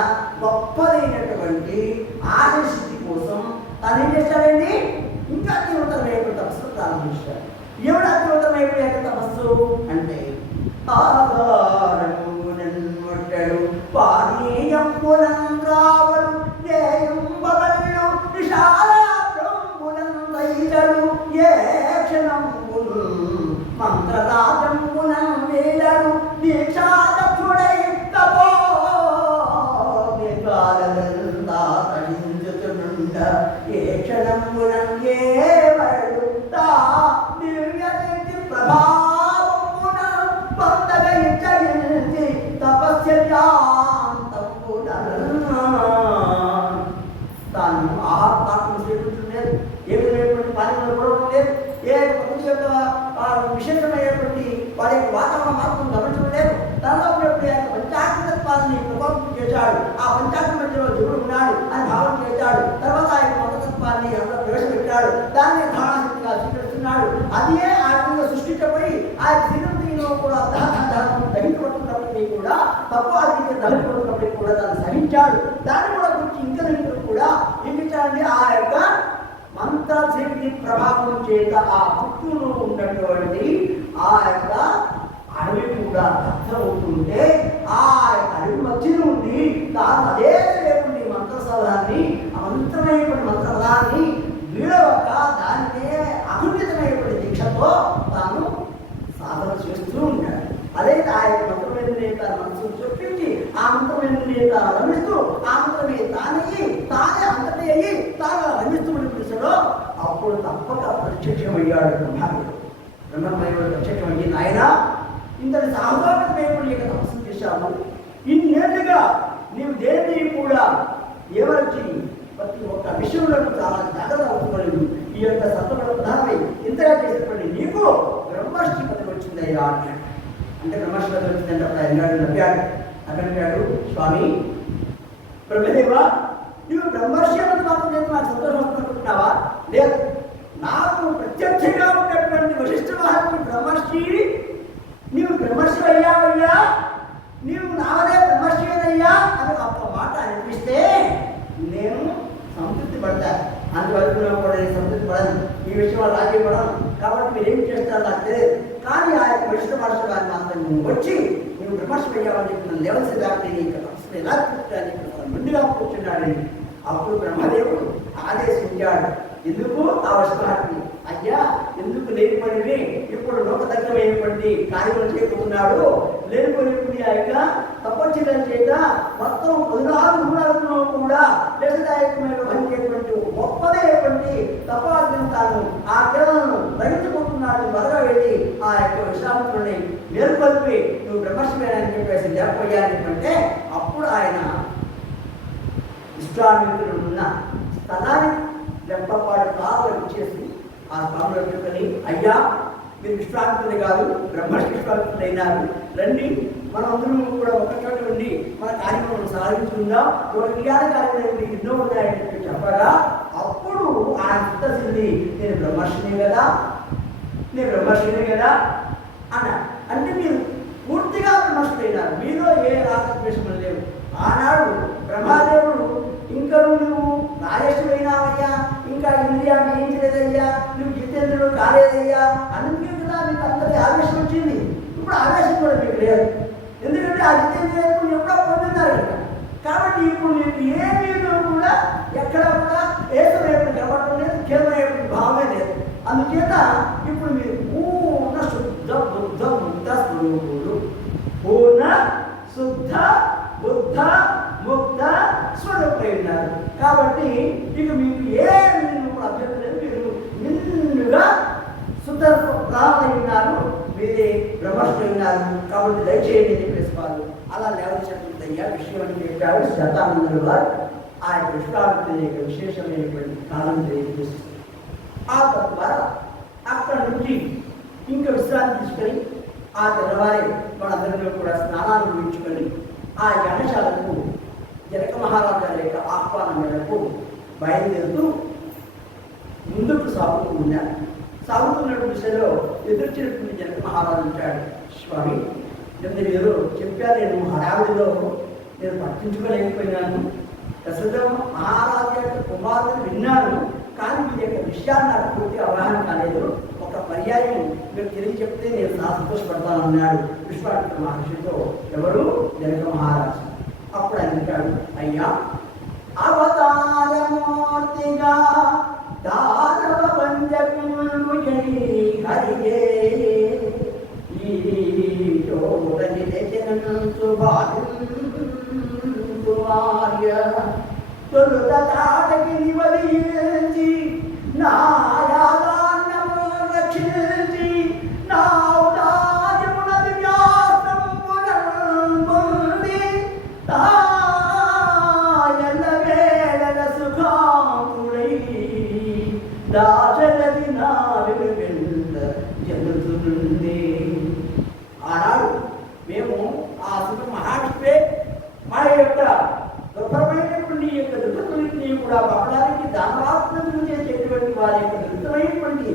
గొప్పదైనటువంటి ఆశక్తి కోసం తాను ఏం చేశాడండి? ఇంకా తీవ్రతమైనటువంటి తపస్సు ప్రారంభించాడు. ఎవడు అతీవ్రతమైనటువంటి తపస్సు అంటే ఆధారమునన్ముట్టడు పానీయంబునం రావడు నేయంబవళ్ళు విశాలంబునందైతడు ఏ క్షణంబును మంత్రరాజంబునం వేలడు దీక్షాదక్షుడై తపోగాలందా తడించుతుండ ఏ క్షణంబునం ఏ వడు తా దివ్య ప్రభా తాను ఆత్మను స్వీకరించలేదు, ఏ విధమైనటువంటి పాలనలు కూడా లేదు, ఏ ప్రపంచ యొక్క విశేషమైనటువంటి వారి యొక్క వాతావరణ మార్పును గమనించలేదు. తనలో ఉన్నప్పుడు ఆయన పంచాగ్రతత్వాన్ని ప్రకోపం చేశాడు. ఆ పంచాగ్ర మధ్యలో దేవుడు ఉన్నాడు అని భావన చేశాడు. తర్వాత ఆయన మతతత్వాన్ని అందులో ప్రవేశపెట్టాడు. దాన్ని ధారణశక్తిగా స్వీకరిస్తున్నాడు. అదే ఆ విధంగా సృష్టించబడి ఆ శ్రీరంతిలో కూడా దహించబడుతున్నప్పటికీ కూడా తప్ప అది దహించబడుతున్నప్పటికీ కూడా దాన్ని సహించాడు. దాన్ని కూడా గురించి ఇంకా కూడా ఏం చేశాడంటే ఆ యొక్క మంత్రశక్తి ప్రభావం చేత ఆ భక్తులు ఉన్నటువంటి ఆ యొక్క కూడా దగ్ధమవుతుంటే ఆ అడవి మధ్య నుండి తాను అదే లేకుండా మంత్రసౌధాన్ని ఆ మంత్రమైనటువంటి మంత్రపదాన్ని వీడవక దానినే అఖండితమైనటువంటి దీక్షతో తాను సాధన చేస్తూ ఉంటాడు. అదే ఆ యొక్క మంత్రమైన తన మనసును చొప్పించి ఆ మంత్రమైన తాను రమిస్తూ ఆ మంత్రమే తానయ్యి తానే అంతటి అయ్యి తాను రమిస్తున్న పురుషుడు అప్పుడు తప్పక ప్రత్యక్షమయ్యాడు బ్రహ్మదేవుడు. బ్రహ్మదేవుడు ప్రత్యక్షమయ్యి నాయన ఇంతటి సాహసోపేతమైనటువంటి యొక్క తపస్సు చేశాము, ఇన్నేళ్లుగా నీవు దేనిని కూడా ఏమర్చి ప్రతి ఒక్క విషయంలో చాలా జాగ్రత్త అవుతున్నాడు. ఈ యొక్క సత్వగుణ ప్రధానమై ఇంతగా చేసినటువంటి నీకు బ్రహ్మర్షి పదవి వచ్చిందయ్యా అన్నాడు. అంటే బ్రహ్మర్షి పదవి వచ్చిందంటే అప్పుడు ఆయన నవ్వాడు. అన్నాడు, స్వామి బ్రహ్మదేవ, నీవు బ్రహ్మర్షి అన్నది మాత్రం చేసి నాకు సంతోషం వస్తుందనుకుంటున్నావా? లేదు, నాకు ప్రత్యక్షంగా ఉన్నటువంటి వశిష్ఠ మహర్షి బ్రహ్మర్షి, నీవు బ్రహ్మర్షి అయ్యావయ్యా, నీవు నావదే బ్రహ్మర్షి అయ్యా అని ఒక్క మాట అనిపిస్తే నేను సంతృప్తి పడతాను. అందువరకు కూడా నేను సంతృప్తి పడను, ఈ విషయంలో రాజీ పడను. కాబట్టి మీరు ఏం చేస్తారో నాకు తెలియదు. కానీ ఆ యొక్క వశిష్ఠ మహర్షి గారిని మాత్రం వచ్చి నువ్వు బ్రహ్మర్షి అయ్యావని చెప్పి నన్ను లేవలసి దాటి ఇంకా తపస్సుని ఎలా కూర్చోని ముందుగా కూర్చున్నాడని అప్పుడు బ్రహ్మదేవుడు ఆదేశించాడు. ఎందుకు ఆ వశిష్ఠుని, అయ్యా ఎందుకు లేనిపోయినవి ఇప్పుడు లోకదగ్గమైనటువంటి కార్యములు చేయబోతున్నాడు, లేనిపోయినటువంటి ఆ యొక్క తపస్సుల చేత మొత్తం 14 గుణాలను కూడా లేఖదాయకమైన వహించేటువంటి గొప్పదైనటువంటి తపాగ్రంథాలను ఆ కిరణను రహించబోతున్నాడు. త్వరగా వెళ్ళి ఆ యొక్క విశ్రాంతులని మేల్కొల్పి నువ్వు బ్రహ్మర్షివేనని చెప్పేసి లేకపోయానంటే అప్పుడు ఆయన విశ్వామిత్రుడు ఉన్న స్థలానికి రెప్పపాడు కాలు ఇచ్చేసి ఆ స్వామిలో పెట్టుకొని, అయ్యా మీరు విశ్వామిత్రుని కాదు బ్రహ్మర్షి విశ్వామిత్రుడు అయినారు, రండి మనందరం కూడా ఒకచోట ఉండి మన కార్యక్రమం సాధించుకుందాం, ఒక క్రియాల కార్యక్రమం ఎన్నో ఉన్నాయని చెప్పి చెప్పగా అప్పుడు ఆయన చిత్తశుద్ధి, నేను బ్రహ్మర్షినే కదా అన్న. అంటే మీరు పూర్తిగా బ్రహ్మర్షులైనారు, మీలో ఏ రాగద్వేషములు లేవు. ఆనాడు బ్రహ్మదేవుడు ఇంకా నువ్వు రాజేశ్వరైనావయ్యా, ఇంకా ఇంద్రియాన్ని జయించలేదయ్యా, నువ్వు జితేంద్రుడు కాలేదయ్యా, అందుకే కదా మీకు అందరి ఆవేశం వచ్చింది. ఇప్పుడు ఆవేశం కూడా మీకు లేదు, ఎందుకంటే ఆ జితేంద్రియాన్ని ఎప్పుడో పొందుతున్నారు కదా. కాబట్టి ఇప్పుడు మీకు ఏమీ కూడా ఎక్కడ కూడా ఏకమైపు కలవటం లేదు, కేవలం భావమే లేదు. అందుచేత ఇప్పుడు మీరు పూర్ణ శుద్ధ బుద్ధ ముక్త స్వరూపుడు, పూర్ణ శుద్ధ బుద్ధ ముక్త స్వరూపై ఉన్నారు. కాబట్టి ఇక మీకు ఏమి కూడా అభ్యంతరం లేదు, మీరు నిన్నుగా శుద్ధ ప్రాణులై ఉన్నారు, మీరే బ్రహ్మర్షులై ఉన్నారు. కాబట్టి దయచేయండి అని చెప్పేసి వారు అలా లేవదయ్యా విషయం అని చెప్పాడు. శతానందులు వారు ఆ యొక్క విశ్వామిత్రుని యొక్క విశేషమైనటువంటి కాలం తెలియజేస్తుంది. ఆ తద్వారా అక్కడ నుంచి ఇంకా విశ్రాంతి తీసుకొని ఆ తెల్లవారి మనందరిలో కూడా స్నానాలు ముగించుకొని ఆ యాగశాలకు జనక మహారాజు గారి యొక్క ఆహ్వానం మేరకు బయలుదేరుతూ ముందుకు సాగుతూ ఉన్నారు. సాగుతున్నటువంటి దిశలో ఎదుర్చినటువంటి జనక మహారాజు ఉంటాడు. స్వామి, మీరు ఏదో చెప్పారు, నేను హడావిడిలో నేను పట్టించుకోలేకపోయినాను. దశరథ మహారాజు యొక్క కుమారుని విన్నాను, కానీ మీ యొక్క విషయాన్ని నాకు పూర్తి అవగాహన కాలేదు. ఒక పర్యాయం మీరు తిరిగి చెప్తే నేను చాలా సంతోషపడతాను అన్నాడు విశ్వామిత్ర మహర్షితో. ఎవరు? జనక మహారాజు. అప్పుడు ఆయన అంటాడు, అయ్యా అవతారమూర్తిగా దానవ పంచకులు హరియే ఈ చోటని తెచ్చనంతు భార్య తొలుత తాటకి నివరించి నాయాదాన్నము రక్షించి నా ఉదార్యమున దివ్యాస్త్రమునంది తాయల వేళల సుఖాంతుడై దాశరథి నా వెలుగెంత జరుగుతుంది. ఆనాడు మేము ఆ సుఖ మహావిష్ణువే మా యొక్క దుఃఖమైనటువంటి యొక్క దుఃఖతుల్ని కూడా పడడానికి దానవాత్మకులు చేసేటువంటి వారి యొక్క దుఃఖమైనటువంటి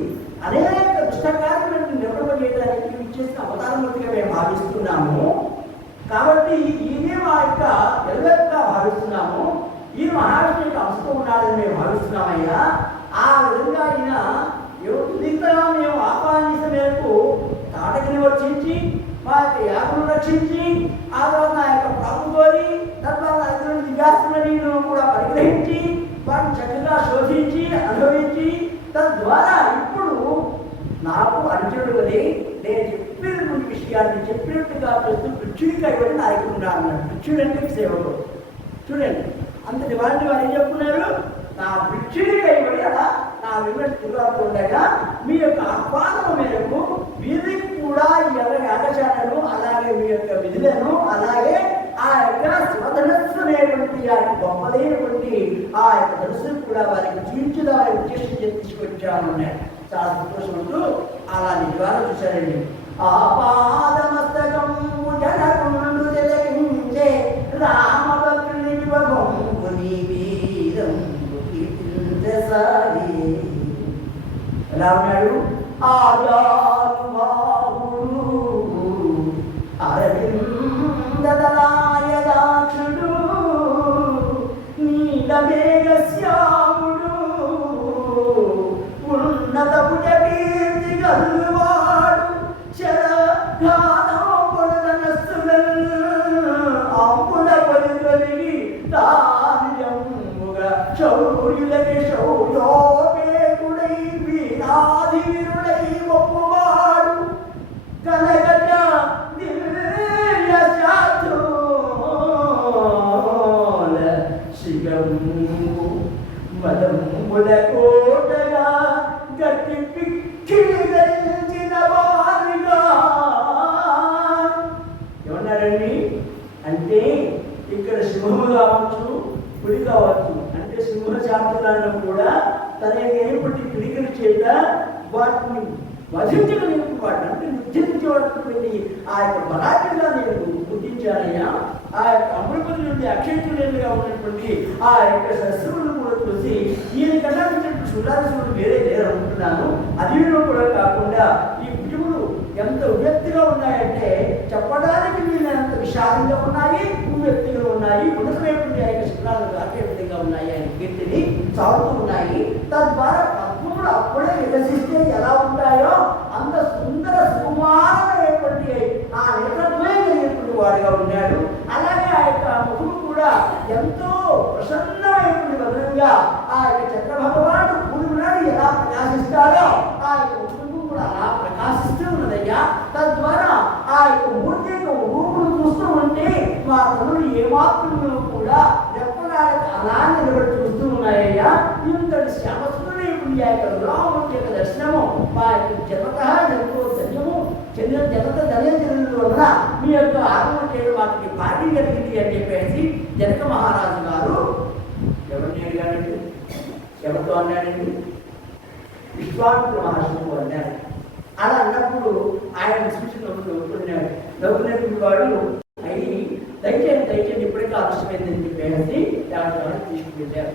అనేక దుష్టకార్యాలను నిర్వహించడానికి ఇచ్చేసిన అవతారమూర్తిగా మేము భావిస్తున్నాము. కాబట్టి ఈయనే మా యొక్క ఎల్లగా భావిస్తున్నాము, ఈ మహావిష్ణు యొక్క అంశతో ఉన్నాడని మేము భావిస్తున్నామయ్యా. ఆ విధంగా ఆయన సుదీర్ఘంగా మేము ఆహ్వానించిన మేరకు తాటకిని వర్తించి మా యొక్క యాగ రక్షించి ఆ తర్వాత నా యొక్క ప్రాపుతోని తద్వారా ఇతరుల దివ్యాస్తులని కూడా పరిగ్రహించి వాటిని చక్కగా శోధించి అనుభవించి తద్వారా ఇప్పుడు నాకు అర్జునుడు వలె నేను చెప్పినటువంటి విషయాన్ని చెప్పినట్టుగా చేస్తూ పృథ్వీ కైవడి నాయకుడు అన్నాడు. పృథ్వీ అంటే సేవకుడు. చూడండి అంతటి వారిని వారు ఏం చెప్తున్నారు, నా పృథ్వీ కైవడి అలా నా విమర్శ తిరుగుతూ ఉండగా మీ యొక్క ఆహ్వానం మేరకు వీరికి కూడా ఈ యాగశాలను అలాగే మీ యొక్క విధులను అలాగే ఆ యొక్క స్వధనస్సు అనేటువంటి ఆ గొప్పదైనటువంటి ఆ యొక్క ధనస్సును కూడా వారికి జీవించదామని ఉద్దేశించి తీసుకొచ్చామన్నాడు. చాలా సంతోషంతో అలా నిజాలు చూశారండి. ఆ పాదమస్తకం జనకుండు జలకించే రామభక్తుని విభవంగుని వీరం కీర్తించసాగి ఎలా ఉన్నాడు, ఆజానుబాహుడు అరవిందదలాయదాక్షుడు నీలమేఘశ్యాముడు ఉన్నత భుజకీర్తి గల్వాడు శరఘానోపడనస్సులను అంపుల పలుగలిగి తానిజంబుగా శౌర్యులకి శౌర్యోపేకుడై వీరాధీరుడై ఒప్పువాడు కనగట దివ్య శాస్త్రోల శిగంబు మదంబుల కోటగా గట్టి పిక్కిలించిన వారిగా ఏమన్నారండి అంటే ఇక్కడ సింహము కావచ్చు పులి కావచ్చు అంటే సింహ శాస్త్రాలను కూడా తన ఏపటి పిడికల చేత వాటిని వధించగలిగిన వాడు అంటే నిర్జరించేవాడిని ఆ యొక్క బలాఢ్యంగా నేను గుర్తించానయ్యా. ఆ యొక్క అమృపతి నుండి అక్షయతులేలుగా ఉన్నటువంటి ఆ యొక్క శస్త్రువులను కూడా చూసి ఈయన కన్నా చూడాల్సినటువంటి వేరే లేరు అనుకుంటున్నాను. అదిలో కూడా కాకుండా ఈ భుజములు ఎంత ఉవ్యక్తిగా ఉన్నాయంటే చెప్పడానికి వీళ్ళంత విశాలంగా ఉన్నాయి, ఉవ్యక్తిగా ఉన్నాయి, ఉన్నతమైనటువంటి ఆ యొక్క శిఖరాలు దాకే విధంగా ఉన్నాయి. ఆయన కీర్తిని చాలుతూ ఉన్నాయి. తద్వారా పద్మములు అప్పుడే వికసిస్తే ఎలా ఉంటాయో అంత సుందర సుకుమారమైనటువంటి ఆ నేత్రమే కలిగినటువంటి వాడిగా ఉన్నాడు. అలాగే ఆ యొక్క ముఖము కూడా ఎంతో ప్రసన్నమైనటువంటి విధంగా ఆ యొక్క చంద్ర భగవానుడు పూర్ణుడు ఎలా ప్రకాశిస్తాడో ఆ యొక్క ముఖము కూడా అలా ప్రకాశిస్తూ ఉన్నదయ్యా. తద్వారా ఆ యొక్క మూర్తి యొక్క రూపును చూస్తూ ఉంటే మా తనులు ఏమాత్రం కూడా రెప్పలాడక అలా నిలబడి చూస్తూ ఉన్నాయ్యా. ఇంతటి శ్యామసుని ఆ యొక్క రాముడి యొక్క దర్శనము మా యొక్క జగత ఎంతో ధన్యము చెందిన జగత ధన్యం చెందిన వలన మీ యొక్క ఆగమనం చేయడం వాటికి భాగ్యం కలిగింది అని చెప్పేసి జనక మహారాజు గారు ఎవరిని అడిగాడండి, ఎవరితో అన్నాడండి, విశ్వామిత్ర మహర్షితో అన్నాడు. అలా అన్నప్పుడు ఆయన సూచన నవ్వుకున్నాడు. నవ్వుకున్నటువంటి వాడు అయ్యి దయచేయండి ఇప్పటికీ ఆలస్యమైందని చెప్పేసి దేవతలను తీసుకువెళ్ళారు.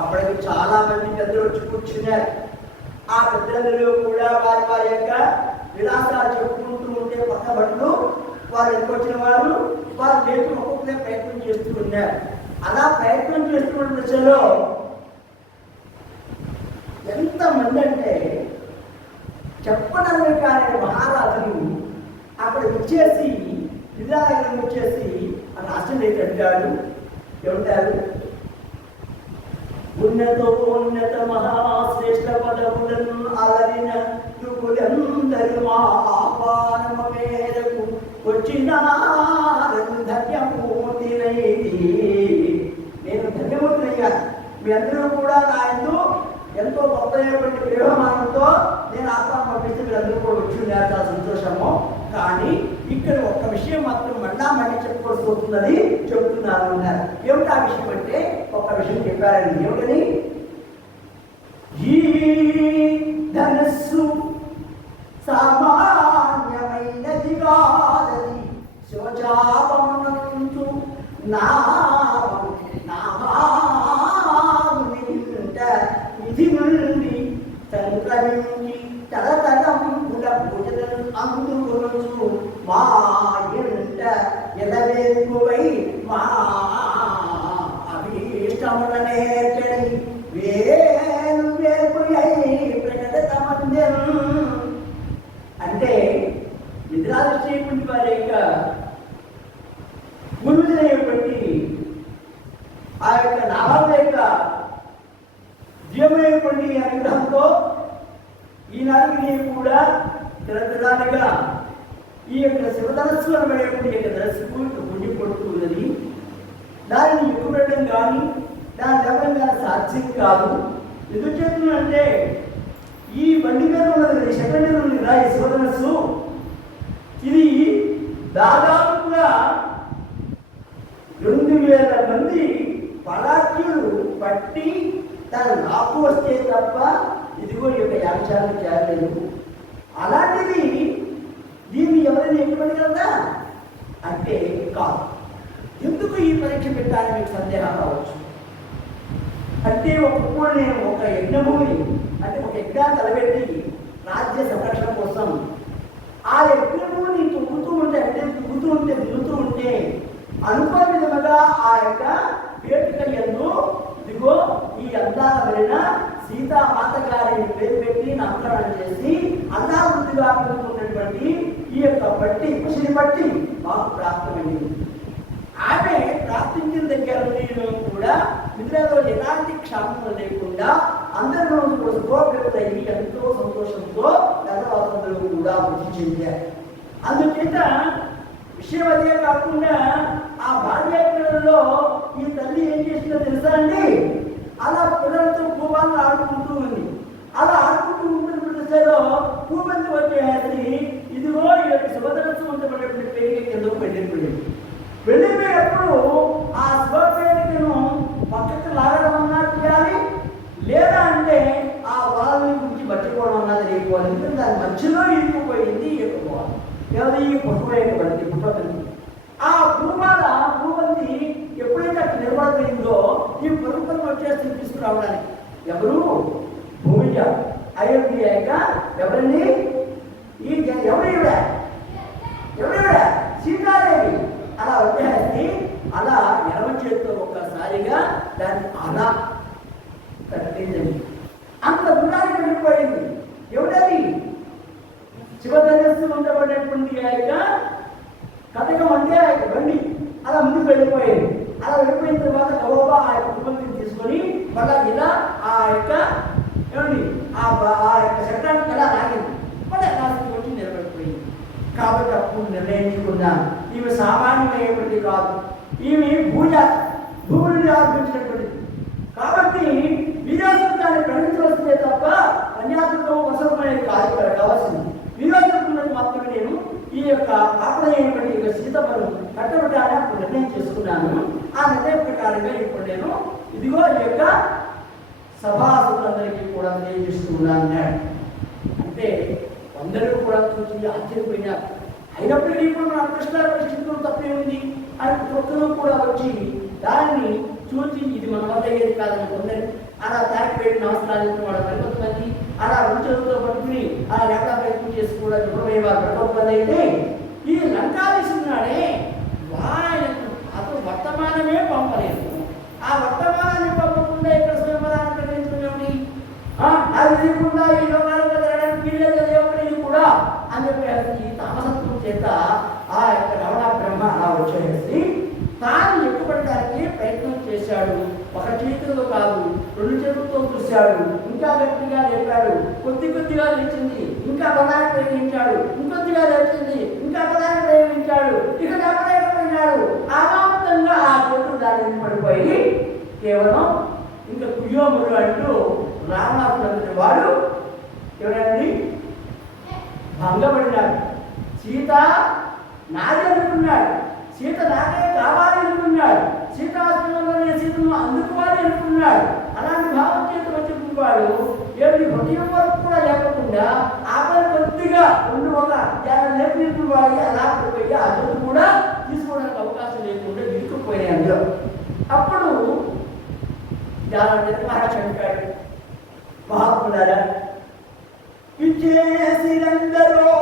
అప్పటికి చాలా మంది పెద్దలు వచ్చి కూర్చున్నారు. ఆ పెద్దలలో కూడా వారి వారి యొక్క విలాసాలు చెప్పుకుంటూ ఉంటే పక్క బట్టలు వారు ఎదుకొచ్చిన వారు వారు లేచి ఒక్కొక్కరే ప్రయత్నం చేస్తూ ఉన్నారు. అలా ప్రయత్నం చేస్తున్న దశలో ఎంతమంది అంటే చెప్పడానికి కానీ మహారాజులు అక్కడ వచ్చేసి విధానం వచ్చేసి అని ఆశ్చర్య అంటాడు. ఏమంటారు, ఉన్నత మహాశ్రేష్ఠ పదవులను అలరిన యుగులందరి మా ఆహ్వానమ మేరకు వచ్చిన ధన్యమూర్తినైతి. నేను ధన్యమూర్తినయ్యాను. మీ అందరూ కూడా నా ఎంతో గొప్పైనటువంటి ప్రేమానంతో నేను ఆహ్వానం పంపిస్తే మీరందరూ కూడా వచ్చి ఉన్నారు. చాలా సంతోషము. కానీ ఇక్కడ ఒక్క విషయం మాత్రం మళ్ళీ చెప్పుకోవాల్సి వస్తున్నది చెబుతున్నారు అన్నారు. ఏమిటి ఆ విషయం అంటే ఒక్క విషయం చెప్పారండి. ఏమిటని, ఈ ధనస్సు సామాన్యమైనది కాదది శివచాపమునందు విధి నుండి సంక్రమించి తలతలంపుల పూజలను అందుకొనుచు మా ఇంట ఎలవేల్పువై మా అభీష్టముల నేర్చడి వేలు వేల్పుయై ప్రకటమందెం. అంటే నిద్రాదృష్టి వారి యొక్క ఈనాటికి కూడా తరతరాలుగా ఈ యొక్క శివధనస్సు అనబడేటువంటి యొక్క ధనస్సుకు గుండి పడుతూ ఉన్నది. దానిని ఎక్కుపెట్టడం కానీ దాని లేవడం కానీ సాధ్యం కాదు. ఎందుకు చెప్తున్నా అంటే ఈ బండి మీద ఉన్నది కదా, శకం మీద ఉంది కదా ఈ శివధనస్సు, ఇది దాదాపుగా 2000 మంది పలాక్యులు పట్టి తన లాక్కు వస్తే తప్ప ఇదిగో ఈ యొక్క యాగశాలను చేరలేదు. అలాంటిది దీన్ని ఎవరైనా ఎక్కుపెట్టగలదా అంటే కాదు. ఎందుకు ఈ పరీక్ష పెట్టాలని మీకు సందేహం రావచ్చు. అంటే ఒకప్పుడు నేను ఒక యజ్ఞభూమిని అంటే ఒక యజ్ఞాన్ని తలబెట్టి రాజ్య సంరక్షణ కోసం ఆ యజ్ఞభూమిని దిగుతూ ఉంటే అనుకోని విధముగా ఆ యొక్క వేదిక యందు ఇదిగో ఈ అందాల వలన సీతామాత గారిని పేరు పెట్టి నామకరణం చేసి అన్నావృద్ధిగా ఉన్నటువంటి ఈ యొక్క పసిడి పట్టి మాకు ప్రాప్తమైంది. ఆమె ప్రార్థించిన దగ్గర కూడా నిద్రలో ఎలాంటి క్షామం లేకుండా అందరిలో కూడా శుభోపయోగయ్యి ఎంతో సంతోషంతో గర్భవాసంలో కూడా వృద్ధి చెందారు. అందుచేత విషయం అదే కాకుండా ఆ భార్యాపిల్లలలో ఈ తల్లి ఏం చేసిందో తెలుసా అండి, అలా పిల్లలతో పూబాలను ఆడుకుంటూ ఉంది. అలా ఆడుకుంటూ ఉంటుంది దశలో పూబంతి వచ్చేసి ఇదిగో ఈ యొక్క శుభదనస్సు ఉంచబడేటువంటి పేరుకి కిందకు వెళ్ళిపోయింది. వెళ్ళిపోయేటప్పుడు ఆ శుభపేరికను పక్కకు లాగడం అన్నా చేయాలి, లేదా అంటే ఆ వాళ్ళని గురించి మర్చిపోవడం అన్నది లేకపోవాలి. ఎందుకంటే దాని మధ్యలో ఇరుక్కుపోయింది ఎక్కుపోవాలి. ఎవరి ఈ పుష్పవేయబడింది పుష్పబంతి. ఆ భూబంతి ఎప్పుడైతే అక్కడ నిలబడిపోయిందో ఈ పరుపను వచ్చేసి తీసుకురావడానికి ఎవరు భూమిజ అయోధ్యాక ఎవరండి ఎవరివిడ సీతాదేవి. అలా వచ్చేసి అలా ఎడమ చేతితో ఒక్కసారిగా దాన్ని అలా కట్టిందండి. అంత దూరానికి వెళ్ళిపోయింది. ఎవరది శివధనస్సు ఉండబడినటువంటి ఆ యొక్క కథకం అంటే ఆ యొక్క బండి అలా ముందుకు వెళ్ళిపోయింది. అలా వెళ్ళిపోయిన తర్వాత గౌరవ ఆ యొక్క కుటుంబాన్ని తీసుకొని మళ్ళా ఇలా ఆ యొక్క ఏమండి ఆ యొక్క చట్టానికి అలా లాగింది. మళ్ళీ రాసి వచ్చి నిలబడిపోయింది. కాబట్టి అప్పుడు నిర్ణయించుకున్నా ఈమె సామాన్యమైనటువంటి కాదు, ఈమె భూమిని ఆరంభించినటువంటిది. కాబట్టి వీరాసత్వాన్ని ప్రకటించవలసిందే తప్ప కన్యాసత్వం వసతమైనది కావాల్సింది. వీరాసత్వానికి మాత్రమే నేను ఈ యొక్క ఆపదైనటువంటి యొక్క సీతపను కట్టబెట్టాలని అప్పుడు నిర్ణయం చేసుకున్నాను. ఆ నిర్ణయం ప్రకారంగా ఇప్పుడు నేను ఇదిగో ఈ యొక్క సభాసదులందరికీ కూడా తెలియజేస్తున్నాను అన్నాడు. అంటే అందరూ కూడా చూసి ఆశ్చర్యపోయినారు. అయినప్పటికీ ఇప్పుడు మన కృష్ణ పరిస్థితులు తప్పేముంది అని ఒక్కరు కూడా వచ్చి దాన్ని చూసి ఇది మన వల్ల అయ్యేది కాదని కొందరు అలా తాకి పెట్టి నమస్కారాలు వాళ్ళ పరిపత్తి అలా రుచులతో పట్టుకుని అలా లేకుండా ప్రయత్నం చేసి కూడా నిపుణమయ్యేవారు పరిపత్తి అయితే ఈ లంకాదేశున్నాడే ఆయనకు అతను వర్తమానమే పంపలేదు. ఆ వర్తమానాన్ని పంపకుండా ఇక్కడ స్వయంవరాన్ని ప్రకటించడం అది లేకుండా ఈ లోకాలకు జరగడానికి వీళ్ళే దేవుడిని కూడా అని చెప్పేసి తామసత్వం చేత ఆ యొక్క రమణ బ్రహ్మ అలా వచ్చేసి తాను ఎక్కుపడడానికి ప్రయత్నం చేశాడు. ఒక చేతుల్లో కాదు 2 చేతులతో చూశాడు. ఇంకా గట్టిగా లేపాడు. కొద్దిగా లేచింది. ఇంకా బలాన్ని ప్రయోగించాడు. ఇంకొద్దిగా లేచింది. ఇంకా బలాన్ని ప్రయోగించాడు. ఇక లేపలేకపోయినాడు. అమాంతంగా ఆ చేతులు దాని పడిపోయి కేవలం ఇంకా కుయోముడు అంటూ రావణాసురుడు వాడు ఎవరండి భంగపడినాడు. సీత నాది అనుకున్నాడు. సీత నాకే కావాలి అనుకున్నాడు. సీతాశ్రమంలోనే సీతను అందుకోవాలి అనుకున్నాడు. అలాంటి భావం చేత వచ్చినవాడు ఏమి హృదయం వరకు కూడా లేకుండా ఆపై కొద్దిగా ఒక లేపిన వాడి అలా పడిపోయి ఆ చోటు కూడా తీసుకోవడానికి అవకాశం లేకుండా ఇరుక్కుపోయాయి అందులో. అప్పుడు నిర్మాణాడు మహాత్ములారా ఇచ్చేసిరందరూ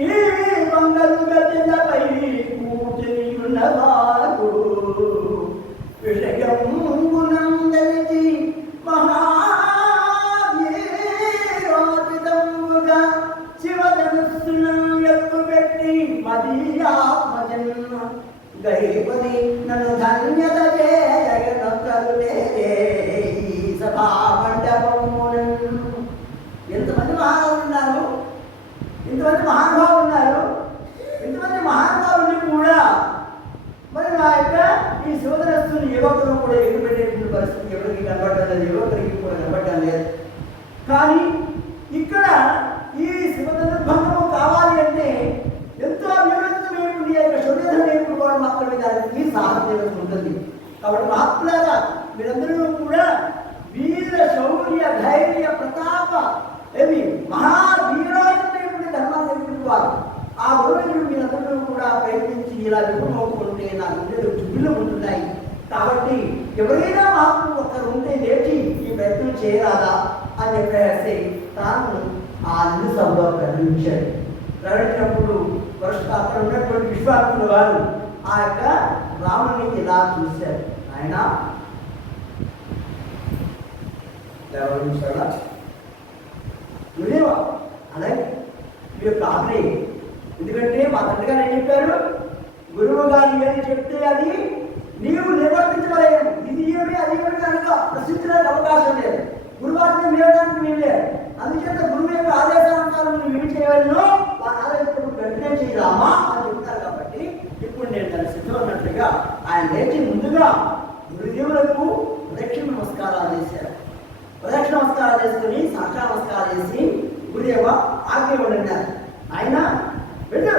ఈ మంగళ గదిలపై కూర్చుని ఉన్నవారు విషయమునందరిచి మహావీరోచితముగా శివధనుస్సును ఎక్కుపెట్టి మదీయాత్మజన్మ గైపది నన్ను ధన్యత చేయగలే ఈ సభా మండపమును ఇంతమంది మహానుభావులు ఉన్నారు. ఇంతమంది మహానుభావుల్ని కూడా మరి నా యొక్క ఈ శివధనస్సుని యువకులు కూడా ఎదురుపెట్టేటువంటి పరిస్థితి ఎవరికి కనబడటం లేదు, యువకునికి కూడా కనబడటం లేదు. కానీ ఇక్కడ ఈ శివధనుర్భంగము కావాలి అంటే ఎంతో నియోజితమైనటువంటి యొక్క శౌర్యధన నేర్పుకోవడం మాత్రమే దానికి సాహసం ఉంటుంది. కాబట్టి మహాత్ములారా మీరందరూ కూడా వీర శౌర్య ధైర్య ప్రతాప ఏమి మహావీరాజులైనటువంటి ధర్మాన్ని నేర్పుకోవాలి. ఆ రోజులు మీరందరూ కూడా ప్రయత్నించి ఇలా విఫలమవుతుంటే నా గుండెలు చుబ్బులు ఉంటున్నాయి. కాబట్టి ఎవరైనా మాకు ఒకరు ఉంటే లేచి ఈ ప్రయత్నం చేయరాదా అని చెప్పేసి తాను ఆ అన్ని సభలో ప్రకటించాడు. ప్రకటించినప్పుడు అక్కడ ఉన్నటువంటి విశ్వామిత్రుల వారు ఆ యొక్క రాముని ఇలా చూశారు. ఆయన నువ్వేవా అలాగే ఈ యొక్క ఆజ్ఞ. ఎందుకంటే మా తండ్రి గారు ఏం చెప్పారు, గురువు గారు ఏది చెప్తే అది నీవు నిర్వర్తించలేము. ఇది ఏమి అది ఏమి కనుక ప్రసిద్ధిలోకి అవకాశం లేదు. గురువారిని వేయడానికి వీల్లేదు. అందుచేత గురువు యొక్క ఆదేశానుసారం నువ్వు ఏమి చేయవలను వారి ఆదేశం వెంటనే చేయరామా అని చెప్తారు. కాబట్టి ఇప్పుడు నేను దాన్ని సిద్ధమన్నట్లుగా ఆయన లేచి ముందుగా గురుదేవులకు ప్రదక్షిణ నమస్కారాలు చేశారు. ప్రదక్షిణ నమస్కారాలు చేసుకుని సాక్షా నమస్కారాలు చేసి గురుదేవ ఆజ్ఞ అన్నారు. ఆయన వెళ్ళు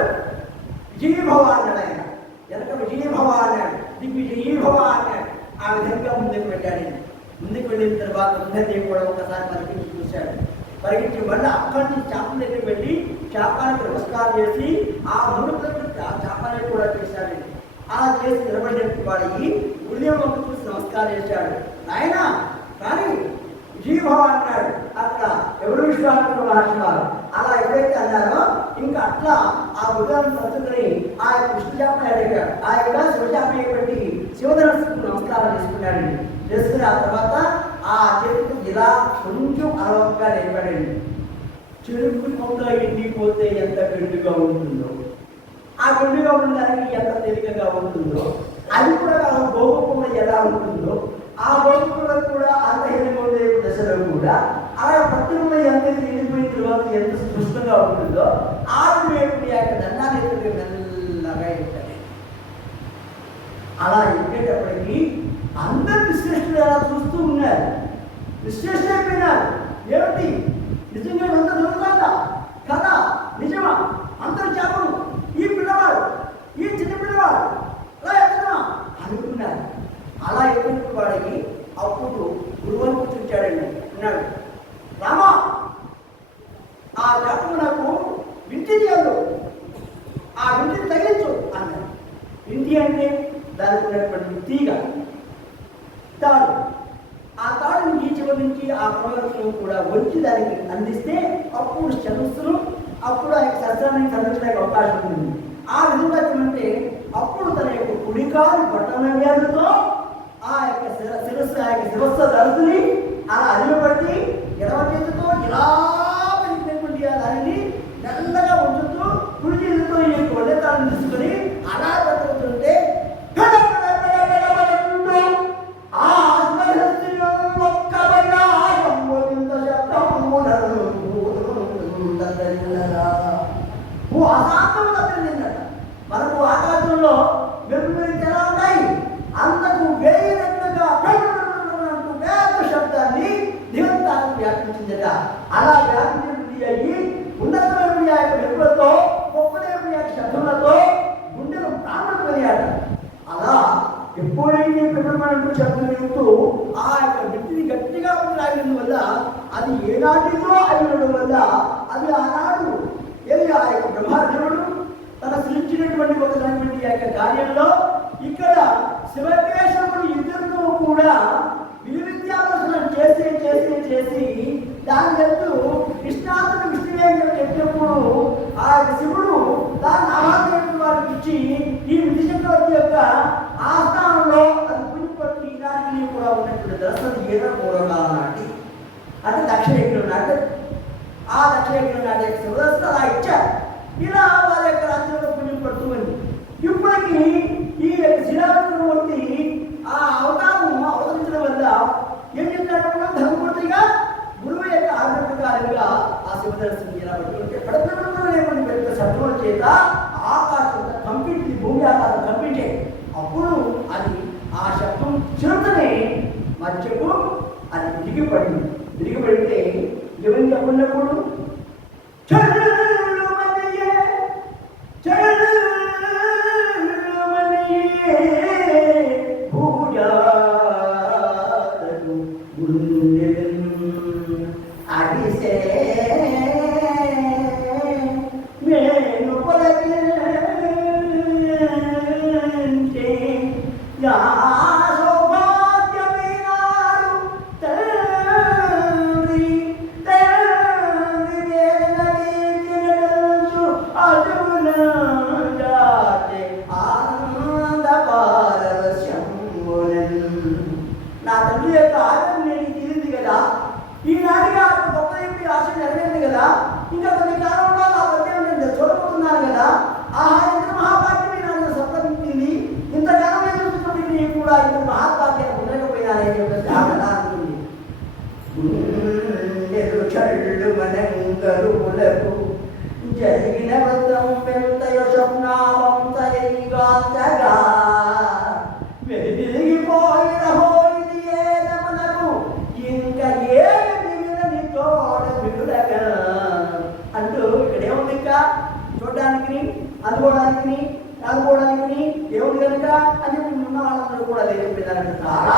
విజయభవ అన్నాడు. ఆయన వెనక విజయభవ అన్నాడు, దిగ్విజయీభవ అన్నాడు. ఆ విధంగా ముందుకు వెళ్ళాడు. ముందుకు వెళ్ళిన తర్వాత అందరినీ కూడా ఒకసారి పరిగెత్తి చూశాడు. పరిగెత్తి మళ్ళీ అక్కడి నుంచి చేపల దగ్గర వెళ్ళి చేపానికి నమస్కారం చేసి ఆ మునులకు చేపాలని కూడా చేశాడు. అలా చేసి నిలబడినట్టు వాడికి గురుదేవులకు చూసి నమస్కారం చేశాడు. ఆయన కానీ విజయభవ అన్నాడు. అక్కడ ఎవరు విశ్వామిత్ర మహర్షి వారు అలా ఎప్పుడైతే అన్నారో ఇంకా అట్లా ఆ గురుదేవుని పట్టుకుని ఆ యొక్క కృష్ణజాపని అడిగాడు. ఆ యొక్క శివజాపని పెట్టి శివధనస్సుకు నమస్కారం చేసుకున్నాడు. చేసుకుని ఆ తర్వాత ఆ చేతికి ఇలా కొంచెం అలవగా నిలబడండి. చెరుకు కొంత ఎండిపోతే ఎంత గండుగా ఉంటుందో, ఆ గండుగా ఉండడానికి ఎంత తేలికగా ఉంటుందో, అది కూడా గోపు కూడా ఎలా ఉంటుందో, ఆ గోపులో కూడా అంతహీనంగా ఉండే దశలో కూడా అలా పట్టుకున్న ఎంత ఎండిపోయిన తర్వాత ఎంత స్పష్టంగా ఉంటుందో ఆ వైపు యొక్క దండాన్ని మెల్లగా ఎట్టాలి. అలా ఎక్కేటప్పటికీ అందరు విశ్లేషణ ఎలా చూస్తూ ఉన్నారు. విశ్లేషణ అయిపోయినారు. ఏమిటి నిజంగా ఎంత దొరుకుతుందా కదా, నిజమా అందరు చేపలు ఈ పిల్లవాడు ఈ చిన్న పిల్లవాడు అలా ఎక్కడమా అనుకున్నారు. అలా ఎక్కిన వాడికి అప్పుడు గురువుని కూర్చుంటాడండి. అన్నాడు, రామా ఆ చేపలు నాకు వింటి తీయాలి, ఆ వింటిని తగిలించు అన్నాడు. వింటి అంటే దానికి ఉన్నటువంటి తీగ తాడు. ఆ తాడుని ఈ చివరి నుంచి ఆ ప్రవర్తన కూడా వచ్చి దానికి అందిస్తే అప్పుడు శరస్సులు అప్పుడు ఆ యొక్క శస్త్రాన్ని సంధించడానికి అవకాశం ఉంది. ఆ విధంగా ఏమంటే అప్పుడు తన యొక్క కుడికాలు పట్టణ వ్యాధులతో ఆ యొక్క శిరస్సు ఆ యొక్క శిరస్సు దళితుని అలా అదిపట్టి ఎడవ చేతితో ఇలా పెరిగినటువంటి దానిని మెల్లగా ఉంచుతూ కుడి చేతితో ఈ యొక్క వడ్డతాలను తీసుకొని అలా పట్టుకుంటుంటే మనకు ఆకాశంలో మెరుపులు ఎలా ఉన్నాయి అంతకు వేయినట్లుగా వేద శబ్దాన్ని నిరంతరం వ్యాపించిందట. అలా వ్యాపించి అయ్యి ఉన్నతమైన యొక్క మెరుపులతో గొప్పదేవుని యొక్క శబ్దములతో గుండెలు ప్రాణం కలిగాట. అలా ఎప్పుడైతే పెద్దమంటూ శబ్దం వెళ్తూ ఆ యొక్క వ్యక్తిని గట్టిగా లాగిన వల్ల అది ఏనాటిదో అయినడం వల్ల అది ఆనాడు ఏది ఆ యొక్క బ్రహ్మదేవుడు తన సృష్టించినటువంటి ఒక దాని యొక్క కార్యంలో ఇక్కడ శివకేశవుడు ఇద్దరితో కూడా విలువిద్యాభ్యాసనం చేసి చేసి చేసి దాని ఎందు కృష్ణాదుడు విష్ణువేంద్రుడు చెప్పినప్పుడు ఆ శివుడు దాన్ని ఆరాధన వారికి ఇచ్చి ఈ విధి చక్రవర్తి యొక్క ఆస్థానంలో అది పుణ్యపట్టి దానికి కూడా ఉన్నటువంటి దర్శనం ఏదో పూర్వకాల నాటి అంటే దక్షిణ నాటి ఆ దక్షిణ నాటి శివదర్శనం అలా ఇచ్చారు. ఇలా వారి యొక్క రాజ్యంలో పుణ్యం పడుతుంది. ఇప్పటికీ ఈ శ్రీరామచంద్రమూర్తి ఆ అవతరించడం వల్ల ఏం చేసినట్టు ధర్మమూర్తిగా గురువు యొక్క ఆజ్ఞ ప్రకారంగా ఆ శివదర్శనం ఇలా పట్టుకుంటే పడపడలేమని పెద్ద శబ్దముల చేత ఆకాశం కంపించింది, భూమి ఆకాశం కంపించే. అప్పుడు అది ఆ శబ్దం చిరుతనే మధ్యకు అది దిగిపడింది. దిగిపడితే ఎవరిని చెప్పినప్పుడు నా తండ్రి యొక్క ఆదరణ నేను తీరింది కదా, ఈనాటిగా గొప్ప చెప్పి ఆశ నెరవేరింది కదా, ఇంకా కొన్ని కాలంలో నా పద్యం నేను చూడబోతున్నాను కదా. ఆహా, ఇంత మహాభాగ్యం నాకు సంప్రదించింది, ఇంతకాలం ఎదుర్కొన్నప్పటికీ నేను కూడా ఇంత మహాభాగ్యాన్ని ఉండకపోయినానని చెప్పేసి ఆ కదా అనుకుంది. చెళ్ళు మనంగరులకు జరిగిన వ్రతం పెంతయ స్వప్నావంతయైగాంతగా వెలిగిపోయిన హోయిది ఏదమునకు ఇంకా ఏమి మిగిలిన తోడ మిగులగా అంటూ ఇక్కడేముంది, ఇంకా చూడడానికి అందుకోవడానికి ఆడుకోవడానికి ఏముంది కనుక అని ఉన్న వాళ్ళందరూ కూడా అదే చెప్పేదానికి చాలా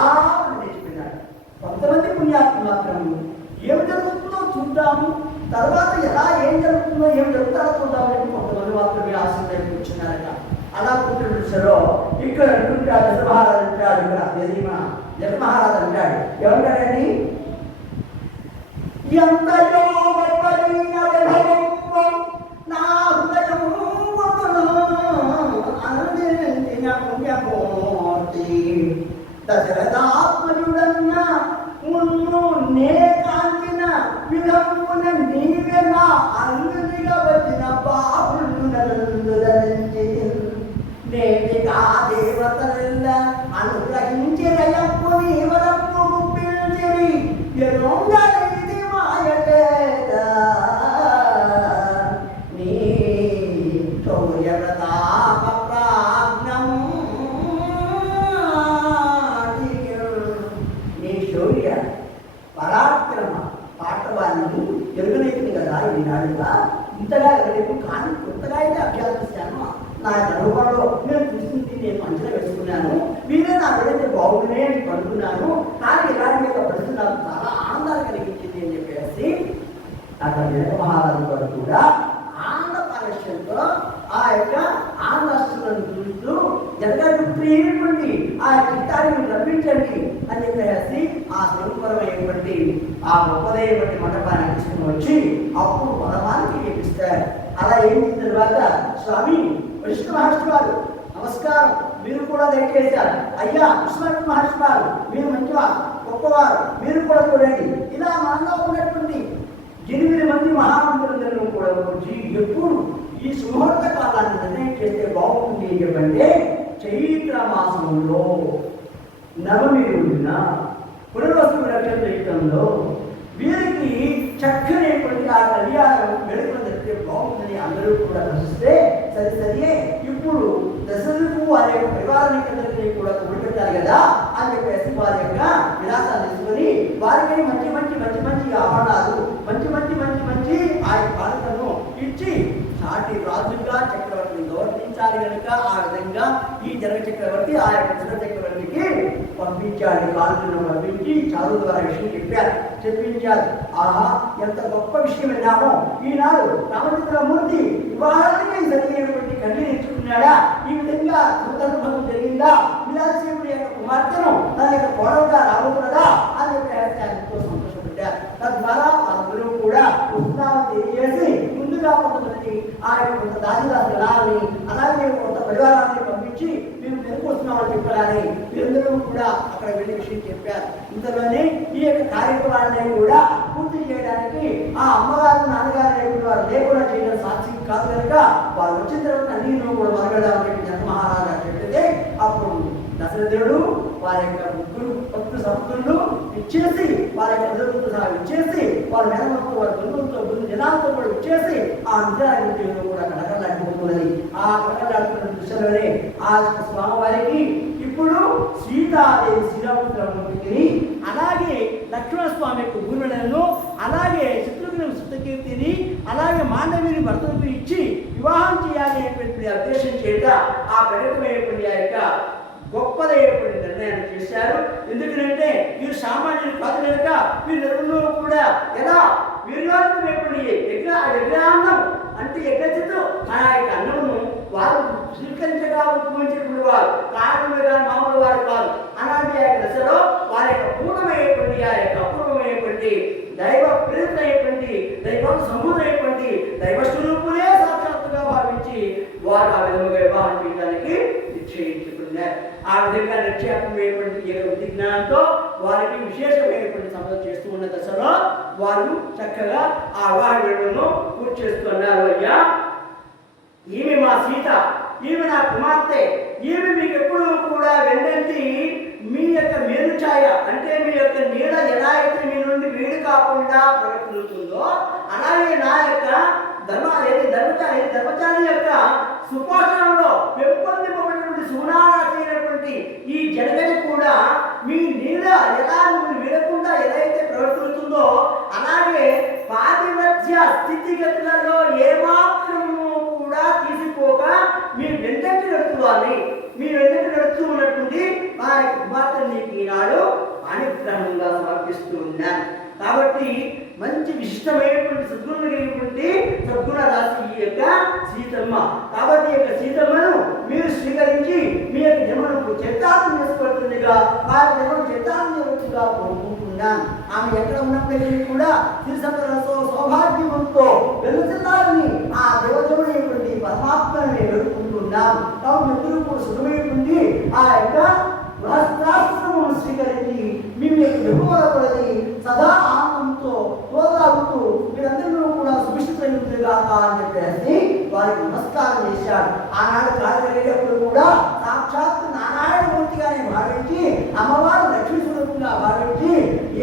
మంది చెప్పినాడు. కొంతమంది పుణ్యాత్మ మాత్రం ఏం జరుగుతుందో చూద్దాము, తర్వాత ఎలా ఏం జరుగుతుందో ఏం జరుగుతాడో చూద్దామని కొంతమంది మాత్రమే ఆశ కూర్చున్నారట. అలా కూర్చుంటారో ఇక్కడ అంటుంటాడు జగమహారాజు అంటాడు, ఇక్కడ జగమహారాజు అంటాడు ఏమంటాడండి, ఎంతయో నా హృదయము అందించిన పుణ్యమూర్తి దశరథాత్మజుడన్న మున్ను నే కాంచిన విధమున నీవే నా అంగునిగా వచ్చిన బాబులు నన్ను ధరించి నేటిగా దేవతల అనుగ్రహించిరయప్పు నీవరప్పు పిలిచిరి ఎదొంగది మాయచేత నీ శౌర్యప్రతాప ప్రాజ్ఞం నీ శౌర్య పరాక్రమ పాఠవాన్ని ఎరుగనైతుంది కదా ఈనాడుగా ఇంతగా ఎరుగలేదు, కానీ కొత్తగా అయితే అభ్యాసిస్తాను. నా అనుభవంలో నేను చూసింది నేను మంచిగా వేసుకున్నాను, వీరే నా ఏదైతే బాగుండే అని అనుకున్నాను, కానీ ఇలాంటి యొక్క పరిస్థితి నాకు చాలా ఆనందాన్ని కలిగించింది అని చెప్పేసి అక్కడ జగమహారాజు గారు కూడా ఆనంద పాలక్ష్యంతో ఆ యొక్క ఆనందాస్తులను చూస్తూ జగడానికి ప్రియమైనటువంటి ఆ చిత్తాన్ని రప్పించండి అని చెప్పేసి ఆ స్వరూపరమైనటువంటి ఆ గొప్పదైనటువంటి మండపాన్ని తీసుకుని వచ్చి అప్పుడు పదమానికి చేపిస్తారు. అలా ఏం చేసిన తర్వాత స్వామి విష్ణు మహర్షి వారు నమస్కారం, మీరు కూడా దయచేశారు. అయ్యా విష్ణు మహర్షి వారు మీరు మంచివారు, గొప్పవారు, మీరు కూడా చూడండి. ఇలా మనలో ఉన్నటువంటి 8 మంది మహామంత్రులందరూ కూడా వచ్చి ఎప్పుడు ఈ సుముహూర్త కాలాన్ని నిర్ణయం చేస్తే బాగుంటుంది అని చెప్పంటే చైత్ర మాసంలో నవమి రోజున పునర్వస్తు నక్షత్రంలో వీరికి చక్కనేటువంటి ఆ కళ్యాణం వెలుగున జరిగితే బాగుందని అందరూ కూడా ప్రశ్నిస్తే సరే ఇప్పుడు దశరథుకు వారి యొక్క పరివారానికి కూడా కూడిపెట్టాలి కదా అని చెప్పేసి వారి యొక్క విలాసాన్ని తీసుకొని వారికి మంచి మంచి మంచి మంచి ఆభరణాలు మంచి మంచి మంచి మంచి ఆ బాలికలను ఇచ్చి సాటి రాజుగా చక్రవర్తిని గౌరవించాలి కనుక ఆ విధంగా ఈ జనక చక్రవర్తి ఆ యొక్క దశరథ చక్రవర్తికి పంపించాడు. కాళ్ళను పంపించి చదువు ద్వారా విషయం చెప్పించారు. ఆహా, ఎంత గొప్ప విషయం విన్నామో ఈనాడు రామచంద్రమూర్తి వివాహానికి జరిగినటువంటి కన్నీ నేర్చుకున్నాడా, ఈ విధంగా సందర్భం జరిగిందా, విలాసీయుడి యొక్క కుమార్తెను తన యొక్క కోడలుగా రాబోతున్నదా అని చెప్పి ఎంతో సంతోషపడ్డారు. తద్వారా అందరూ కూడా ఉత్సాహం తెలియజేసి ముందుగా కొంతమంది ఆ యొక్క దాసిదాసు జనాలని అలాగే కొంత పరివారాన్ని పంపించి మేము వెనుకొస్తున్నామని చెప్పాలని వీరందరూ కూడా అక్కడ వెళ్ళి విషయం చెప్పారు. ఇంతలోనే ఈ యొక్క కార్యక్రమాన్ని కూడా పూర్తి చేయడానికి ఆ అమ్మగారు నాన్నగారు వారు లేకుండా చేయడం సాధ్యం కాదు కనుక వారు వచ్చిన తర్వాత అన్ని కూడా మొదలెడదామని చెప్పి జనక మహారాజు చెప్తే అప్పుడు దశరథుడు వారి యొక్క ముగ్గురు భక్తులు సభ్యులు ఇచ్చేసి వారి యొక్క ఎదురుతో సహా ఇచ్చేసి వాళ్ళ మేనమతో వారి బంధువులతో జనాలతో కూడా ఇచ్చేసి ఆ నిజాలు కూడా కడకలాడిపోతున్నది. ఆ కడకలాడుతున్న దృశ్యంలోనే ఆ స్వామివారికి ఇప్పుడు సీతాదేవి శ్రీరామచంద్రమూర్తిని అలాగే లక్ష్మణస్వామి యొక్క ఊర్మిళను అలాగే శత్రుఘ్న సుతకీర్తిని అలాగే మాండవిని భర్తలకు ఇచ్చి వివాహం చేయాలి అనేటువంటి ఉద్దేశం చేత ఆ ప్రకటమైనటువంటి ఆ యొక్క గొప్పదైనటువంటి నిర్ణయాన్ని చేశారు. ఎందుకంటే వీరు సామాన్యులు కాదు కనుక వీరెవరిలో కూడా ఎలా వీర్యోత్తమైనటువంటి యజ్ఞాన్నం అంటే యజ్ఞతో ఆ యొక్క అన్నమును వారు స్వీకరించగా ఉద్భవించినటువంటి వారు కారణంగా మామూలు వారు కాదు. అలాంటి ఆ యొక్క దశలో వారి యొక్క పూర్ణమైనటువంటి ఆ యొక్క అపూర్వమైనటువంటి దైవ ప్రేరితమైనటువంటి దైవ సమూహమైనటువంటి దైవ స్వరూపులే సాక్షాత్తుగా భావించి వారు ఆ విధంగా వివాహం చేయడానికి నిశ్చయించుకున్నారు. ఆ విధంగా నిశ్చయాత్మకమైనటువంటి విజ్ఞానంతో వారికి విశేషమైనటువంటి సంపద చేస్తూ ఉన్న దశలో వారు చక్కగా ఆ వివాహ వేడుకను పూర్తి చేస్తున్నారు. అయ్యా, ఈమె మా సీత, ఈమె నా కుమార్తె, ఈమె మీకు ఎప్పుడు కూడా వెన్నంటి మీ యొక్క మేలు ఛాయ అంటే మీ యొక్క నీడ ఎలా అయితే మీ నుండి వేడి కాకుండా ప్రవర్తిస్తుందో అలాగే నా యొక్క ధర్మచారి యొక్క సుపోషణలో పెంపొందింపబడినటువంటి సుగుణాలైనటువంటి ఈ జనగని కూడా మీ నీడ ఎలా వీడకుండా ఎలా అయితే ప్రవర్తిస్తుందో అలాగే పాతిమధ్య స్థితిగతులలో ఏమాత్రము కూడా తీసుకోగా మీ వెంటనే నడుచుకోవాలి. మీ వెంటనే నడుస్తూ ఉన్నటువంటి మా కుమార్తె నీకు ఈనాడు అనుగ్రహంగా సమర్పిస్తూ ఉన్నాను. కాబట్టి మంచి విశిష్టమైనటువంటి సద్గుణం కలిగినటువంటి సద్గుణ రాశి ఈ యొక్క సీతమ్మ. కాబట్టి ఈ యొక్క సీతమ్మను మీరు స్వీకరించి మీ యొక్క జన్మను చరితార్థం చేసుకోవచ్చుగా ఆ జన్మను చరితార్థం చేయవచ్చుగా కోరుకుంటున్నాను. ఆమె ఎక్కడ ఉన్నప్పటికీ కూడా శ్రీసంతో సౌభాగ్యవంతో వెలుగుతున్నారని ఆ దేవతమైనటువంటి పరమాత్మని మేము వేడుకుంటున్నాం. కాబట్టి ఎప్పుడు కూడా సుఖమైనటువంటి ఆ యొక్క గృహస్థాశ్రమం స్వీకరించి మేము విభవపడి సదా ఆనందంతో తోదాగుతూ మీరందరూ కూడా సుభిక్షితులుగా అని చెప్పేసి వారికి నమస్కారం చేశాడు. ఆనాడు కార్యక్రమేటప్పుడు కూడా సాక్షాత్ నారాయణమూర్తిగానే భావించి అమ్మవారు లక్ష్మీ స్వరూపంగా భావించి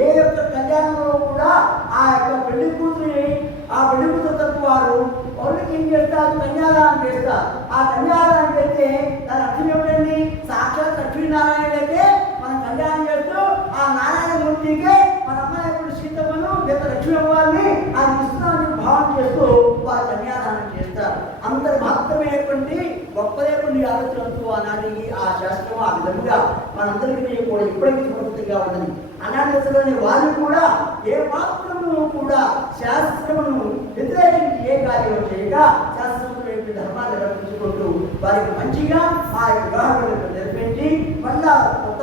ఏ యొక్క కళ్యాణంలో కూడా ఆ యొక్క పెళ్లి కూతురిని ఆ పెళ్లి కూతురు తరపు వారు పౌరులకి ఏం చేస్తారు? కన్యాదానం చేస్తారు. ఆ కన్యాదానం చేస్తే దాని అర్థం ఏమిటండి? సాక్షాత్ లక్ష్మీనారాయణ అయితే మనం కళ్యాణం చేస్తూ ఆ నారాయణమూర్తికే మన అమ్మాయి సీతమ్మను లేదా లక్ష్మీ అమ్మవారిని ఆ కృష్ణాన్ని భావన చేస్తూ వారు కన్యాదానం చేస్తారు. అంతటి మాత్రమైనటువంటి గొప్పదేటువంటి ఆలోచనతో ఆనాటి ఆ శాస్త్రం ఆ విధంగా మనందరికీ కూడా ఇప్పటికీ సమృద్ధిగా ఉన్నది. అలాంటి దశలోని వారు కూడా ఏ మాత్రము కూడా శాస్త్రమును వ్యతిరేకించి ఏ కార్యం చేయగా శాస్త్రములు ధర్మాన్ని రక్షించుకుంటూ వారికి మంచిగా ఆ వివాహాలను నిర్మించి మళ్ళా కొత్త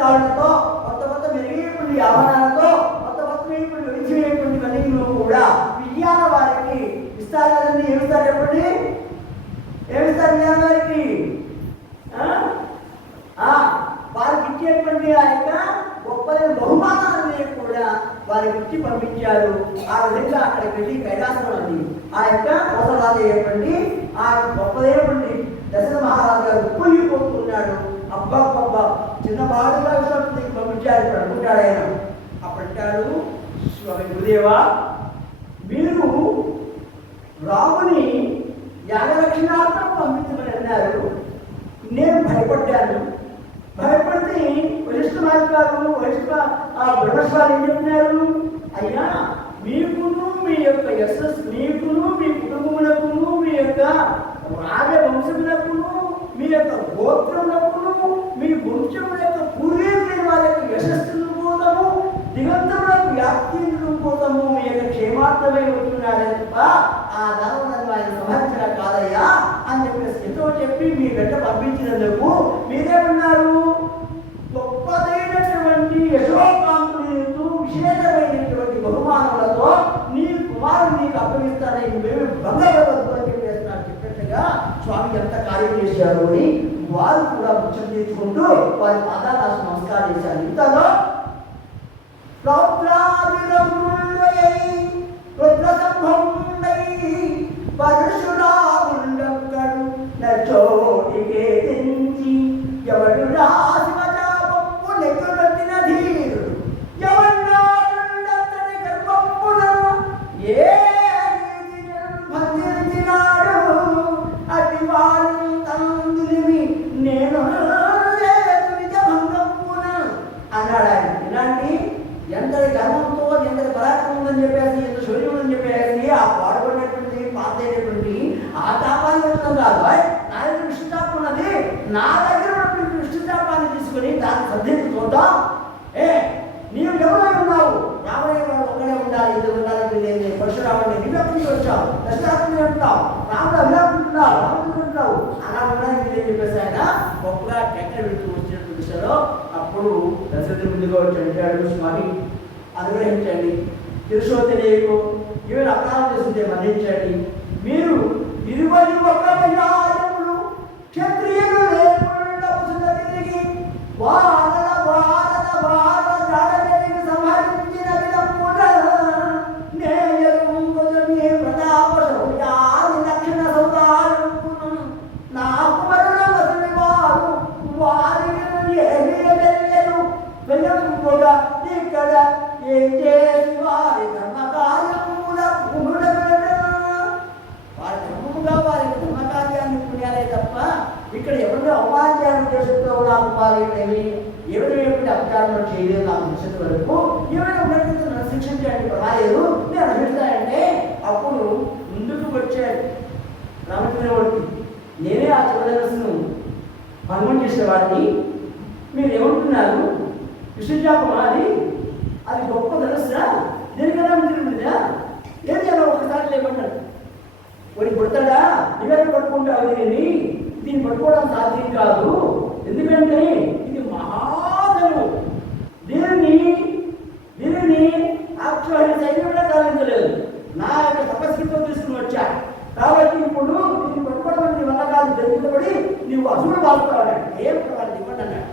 కాళ్ళతో కొత్త మెరుగైనటువంటి ఆభరణాలతో కొత్త విడిచిపోయేటువంటి కలిగిన కూడా విజయాల వారికి ఇస్తారు కదండి. ఏమిస్తారు చెప్పండి? ఏమిస్తారు విజయాల వారికి? వారికి ఇచ్చేటువంటి ఆ యొక్క గొప్పదైన బహుమానాలన్నీ కూడా వారికి ఇచ్చి పంపించారు. ఆ విధంగా అక్కడికి వెళ్ళి కైలాసం అని ఆ యొక్క కోసరాజు అయ్యేటువంటి ఆ గొప్పదైనటువంటి దశరథ మహారాజు గారు ఉప్పొంగిపోతున్నాడు. అబ్బా చిన్న బాడుగా విశ్వాసానికి పంపించారు ఇప్పుడు అనుకుంటాడు ఆయన. అప్పటికాడు స్వామి గురుదేవా, మీరు రాముని యాగరక్షణార్థం పంపించమని అన్నారు. నేను భయపడ్డాను. భయపడితే బ్రహ్మస్వామి ఏం చెప్పినారు? అయ్యా, మీకును మీ యొక్క యశస్సు మీకును మీ కుటుంబములకును మీ యొక్క రాజవంశములకును మీ యొక్క గోత్రములకును మీ వంశముల యొక్క పూర్వీకులైన వారి యొక్క యశస్సును కోసము దిగంతములకు వ్యాప్తిను కోసము మీ యొక్క క్షేమార్థమై ఉంటున్నాడు తప్ప ఆ ధర్మం ఆయన సమర్చన కాదయ్యా అని చెప్పేసి ఎంతో చెప్పి మీ వెంట పంపించినందుకు మీరేమన్నారు? గొప్పదైనటువంటి యశోకాంతులతో విశేషమైనటువంటి బహుమానాలతో నీ కుమారుడు నీకు అప్పగిస్తానని నువ్వేమి బంగారు అని చెప్పినట్టుగా స్వామి ఎంత కార్యం చేశారు అని వారు కూడా ముచ్చట తీర్చుకుంటూ వారి పాదాలు నమస్కారం చేశారు. ఇంతలో పరశురాముండక్కడు నచోటికే తెంచి ఎవడు రాశివచాపం ఇంత పరాక్రమం ఉందని చెప్పేసి, ఇంత శౌర్యం ఉందని చెప్పేసి ఆ పాడుపడినటువంటి పాతైనటువంటి ఆ తాపాన్ని పెట్టడం కాదు. నా దగ్గర విష్ణు తాపం ఉన్నది, నా దగ్గర ఉన్నటువంటి విష్ణు తాపాన్ని తీసుకుని దాన్ని శ్రద్ధించి చూద్దాం. నీవు ఎవరై ఉన్నావు? రామయ్య వాడు ఒక్కడే ఉండాలి, ఇద్దరు ఉండాలని లేదు. పరశురాముడిని విభక్తి వచ్చావు, దశరథుని అంటున్నావు, రాముడు అభిలాపుతున్నావు, రాముడు అంటున్నావు, అలా ఉండడానికి ఏం చెప్పేసి ఆయన గొప్పగా టెక్కలు పెడుతూ వచ్చినటువంటి విషయంలో అప్పుడు దశరథుడి ముందుగా వచ్చి అంటాడు, స్వామి అనుగ్రహించండి, తెలుసో తెలియకు ఏమైనా అపరాధం చేస్తుంటే మరణించండి. మీరు 21 యాజకులు క్షత్రియులు లేకుండా తిరిగి వానల వానల వాన జాడవేదికి సంహరించిన విధమున నేయము మొదలే ప్రతాప శౌర్యాది లక్షణ సౌదారుకును నాకు మరణ వసలి వారు వారిని ఏమీ తెలియదు. వెయ్యంగా ఇక్కడ ఏం చేసి వారి ధర్మకార్యముల వారి ధర్మముగా వారి ధర్మకార్యాన్ని పుణ్యాలే తప్ప ఇక్కడ ఎవరిని అవమానించాలని ఉద్దేశంతో నాకు పాల్గొనేవి ఏమైనా అపకారం చేయలేదు. నాకు దృష్టి వరకు ఏమైనా ఉన్నట్టు నన్ను శిక్షించడానికి రాలేదు, నేను అనుభవిస్తానంటే అప్పుడు ముందుకు వచ్చాడు రామచంద్రమూర్తి. నేనే ఆ చివరస్సును భంగం చేసిన వాడిని, మీరు ఏమంటున్నారు? విష్ణుశాపం అది గొప్ప ధనస్సా? దేనికన్నా మిత్రుడిదా? ఏం చేయాలి? ఒకసారి లేకుంటాడు వాడి పుడతాడా? నివేదన పట్టుకుంటావు దీన్ని పట్టుకోవడం సాధ్యం కాదు. ఎందుకంటే ఇది మహాధను, దీనిని ఆక్షోహించ సైన్యంలో సాధించలేదు. నా యొక్క తపస్సుతో తీసుకుని వచ్చా కాబట్టి ఇప్పుడు దీన్ని పట్టుకోవడం నీ వల్ల కాదు, జరిగించబడి నీవు అసుడు బాగుతావాడు. ఏం పర్వాలేదు ఇవ్వండి అన్నాడు.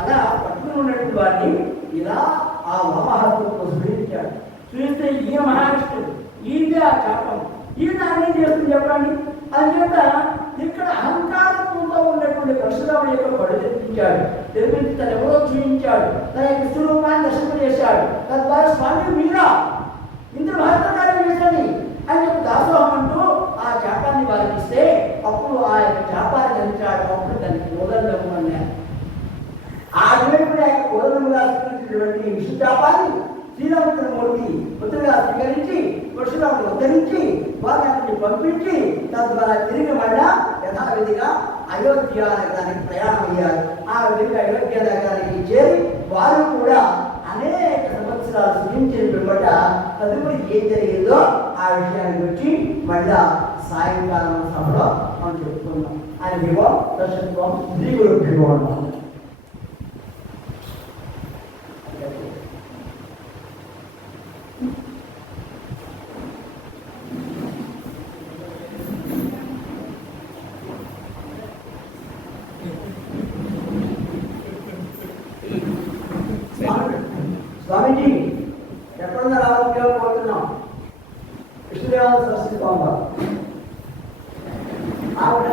అలా పట్టుకుని ఉన్నటువంటి వాడిని ఇలా ఆ మహాహస్తంతో స్మరించాడు. చూస్తే ఈయన మహావిష్ణుడు, ఈయన ఆ శాపం, ఈయన అన్నం చేస్తుంది చెప్పండి. అందుచేత ఇక్కడ అహంకారంతో ఉన్నటువంటి పరశురాముడి యొక్క పడు తెప్పించాడు, తెప్పించి తన ఎవరో చూపించాడు, తన యొక్క స్వరూపాన్ని దర్శనం చేశాడు. తద్వారా స్వామి మీరా ఇంత మహత్కార్యం చేశాడు అని చెప్పి దాసోహం అంటూ ఆ శాపాన్ని వారికిస్తే అప్పుడు ఆ యొక్క శాపాన్ని ధరించాడు. అప్పుడు దానికి కోదండము అన్నారు. ఆ విధంగా కోదండముగా స్వీకరించినటువంటి విష్ణుశాపాన్ని శ్రీరామచంద్రమూర్తి పుత్రుగా స్వీకరించి పరశురాముడు ఉద్ధరించి వారిని అక్కడికి పంపించి తద్వారా తిరిగి మళ్ళా యథావిధిగా అయోధ్య నగరానికి ప్రయాణం అయ్యారు. ఆ విధంగా అయోధ్య నగరానికి చేరి వారు కూడా అనేక సంవత్సరాలు సుఖించిన పిమ్మట తదుపరి ఏం జరిగిందో ఆ విషయాన్ని వచ్చి మళ్ళా సాయంకాలం సభలో మనం చెప్పుకున్నాం. ఆయన వివో దర్శత్వం శ్రీ గురు వివో స్వామీజీ ఎక్కడున్నా రావాలని కోరుతున్నాం. కృష్ణదేవాల సరస్వతి బాబా ఆవిడ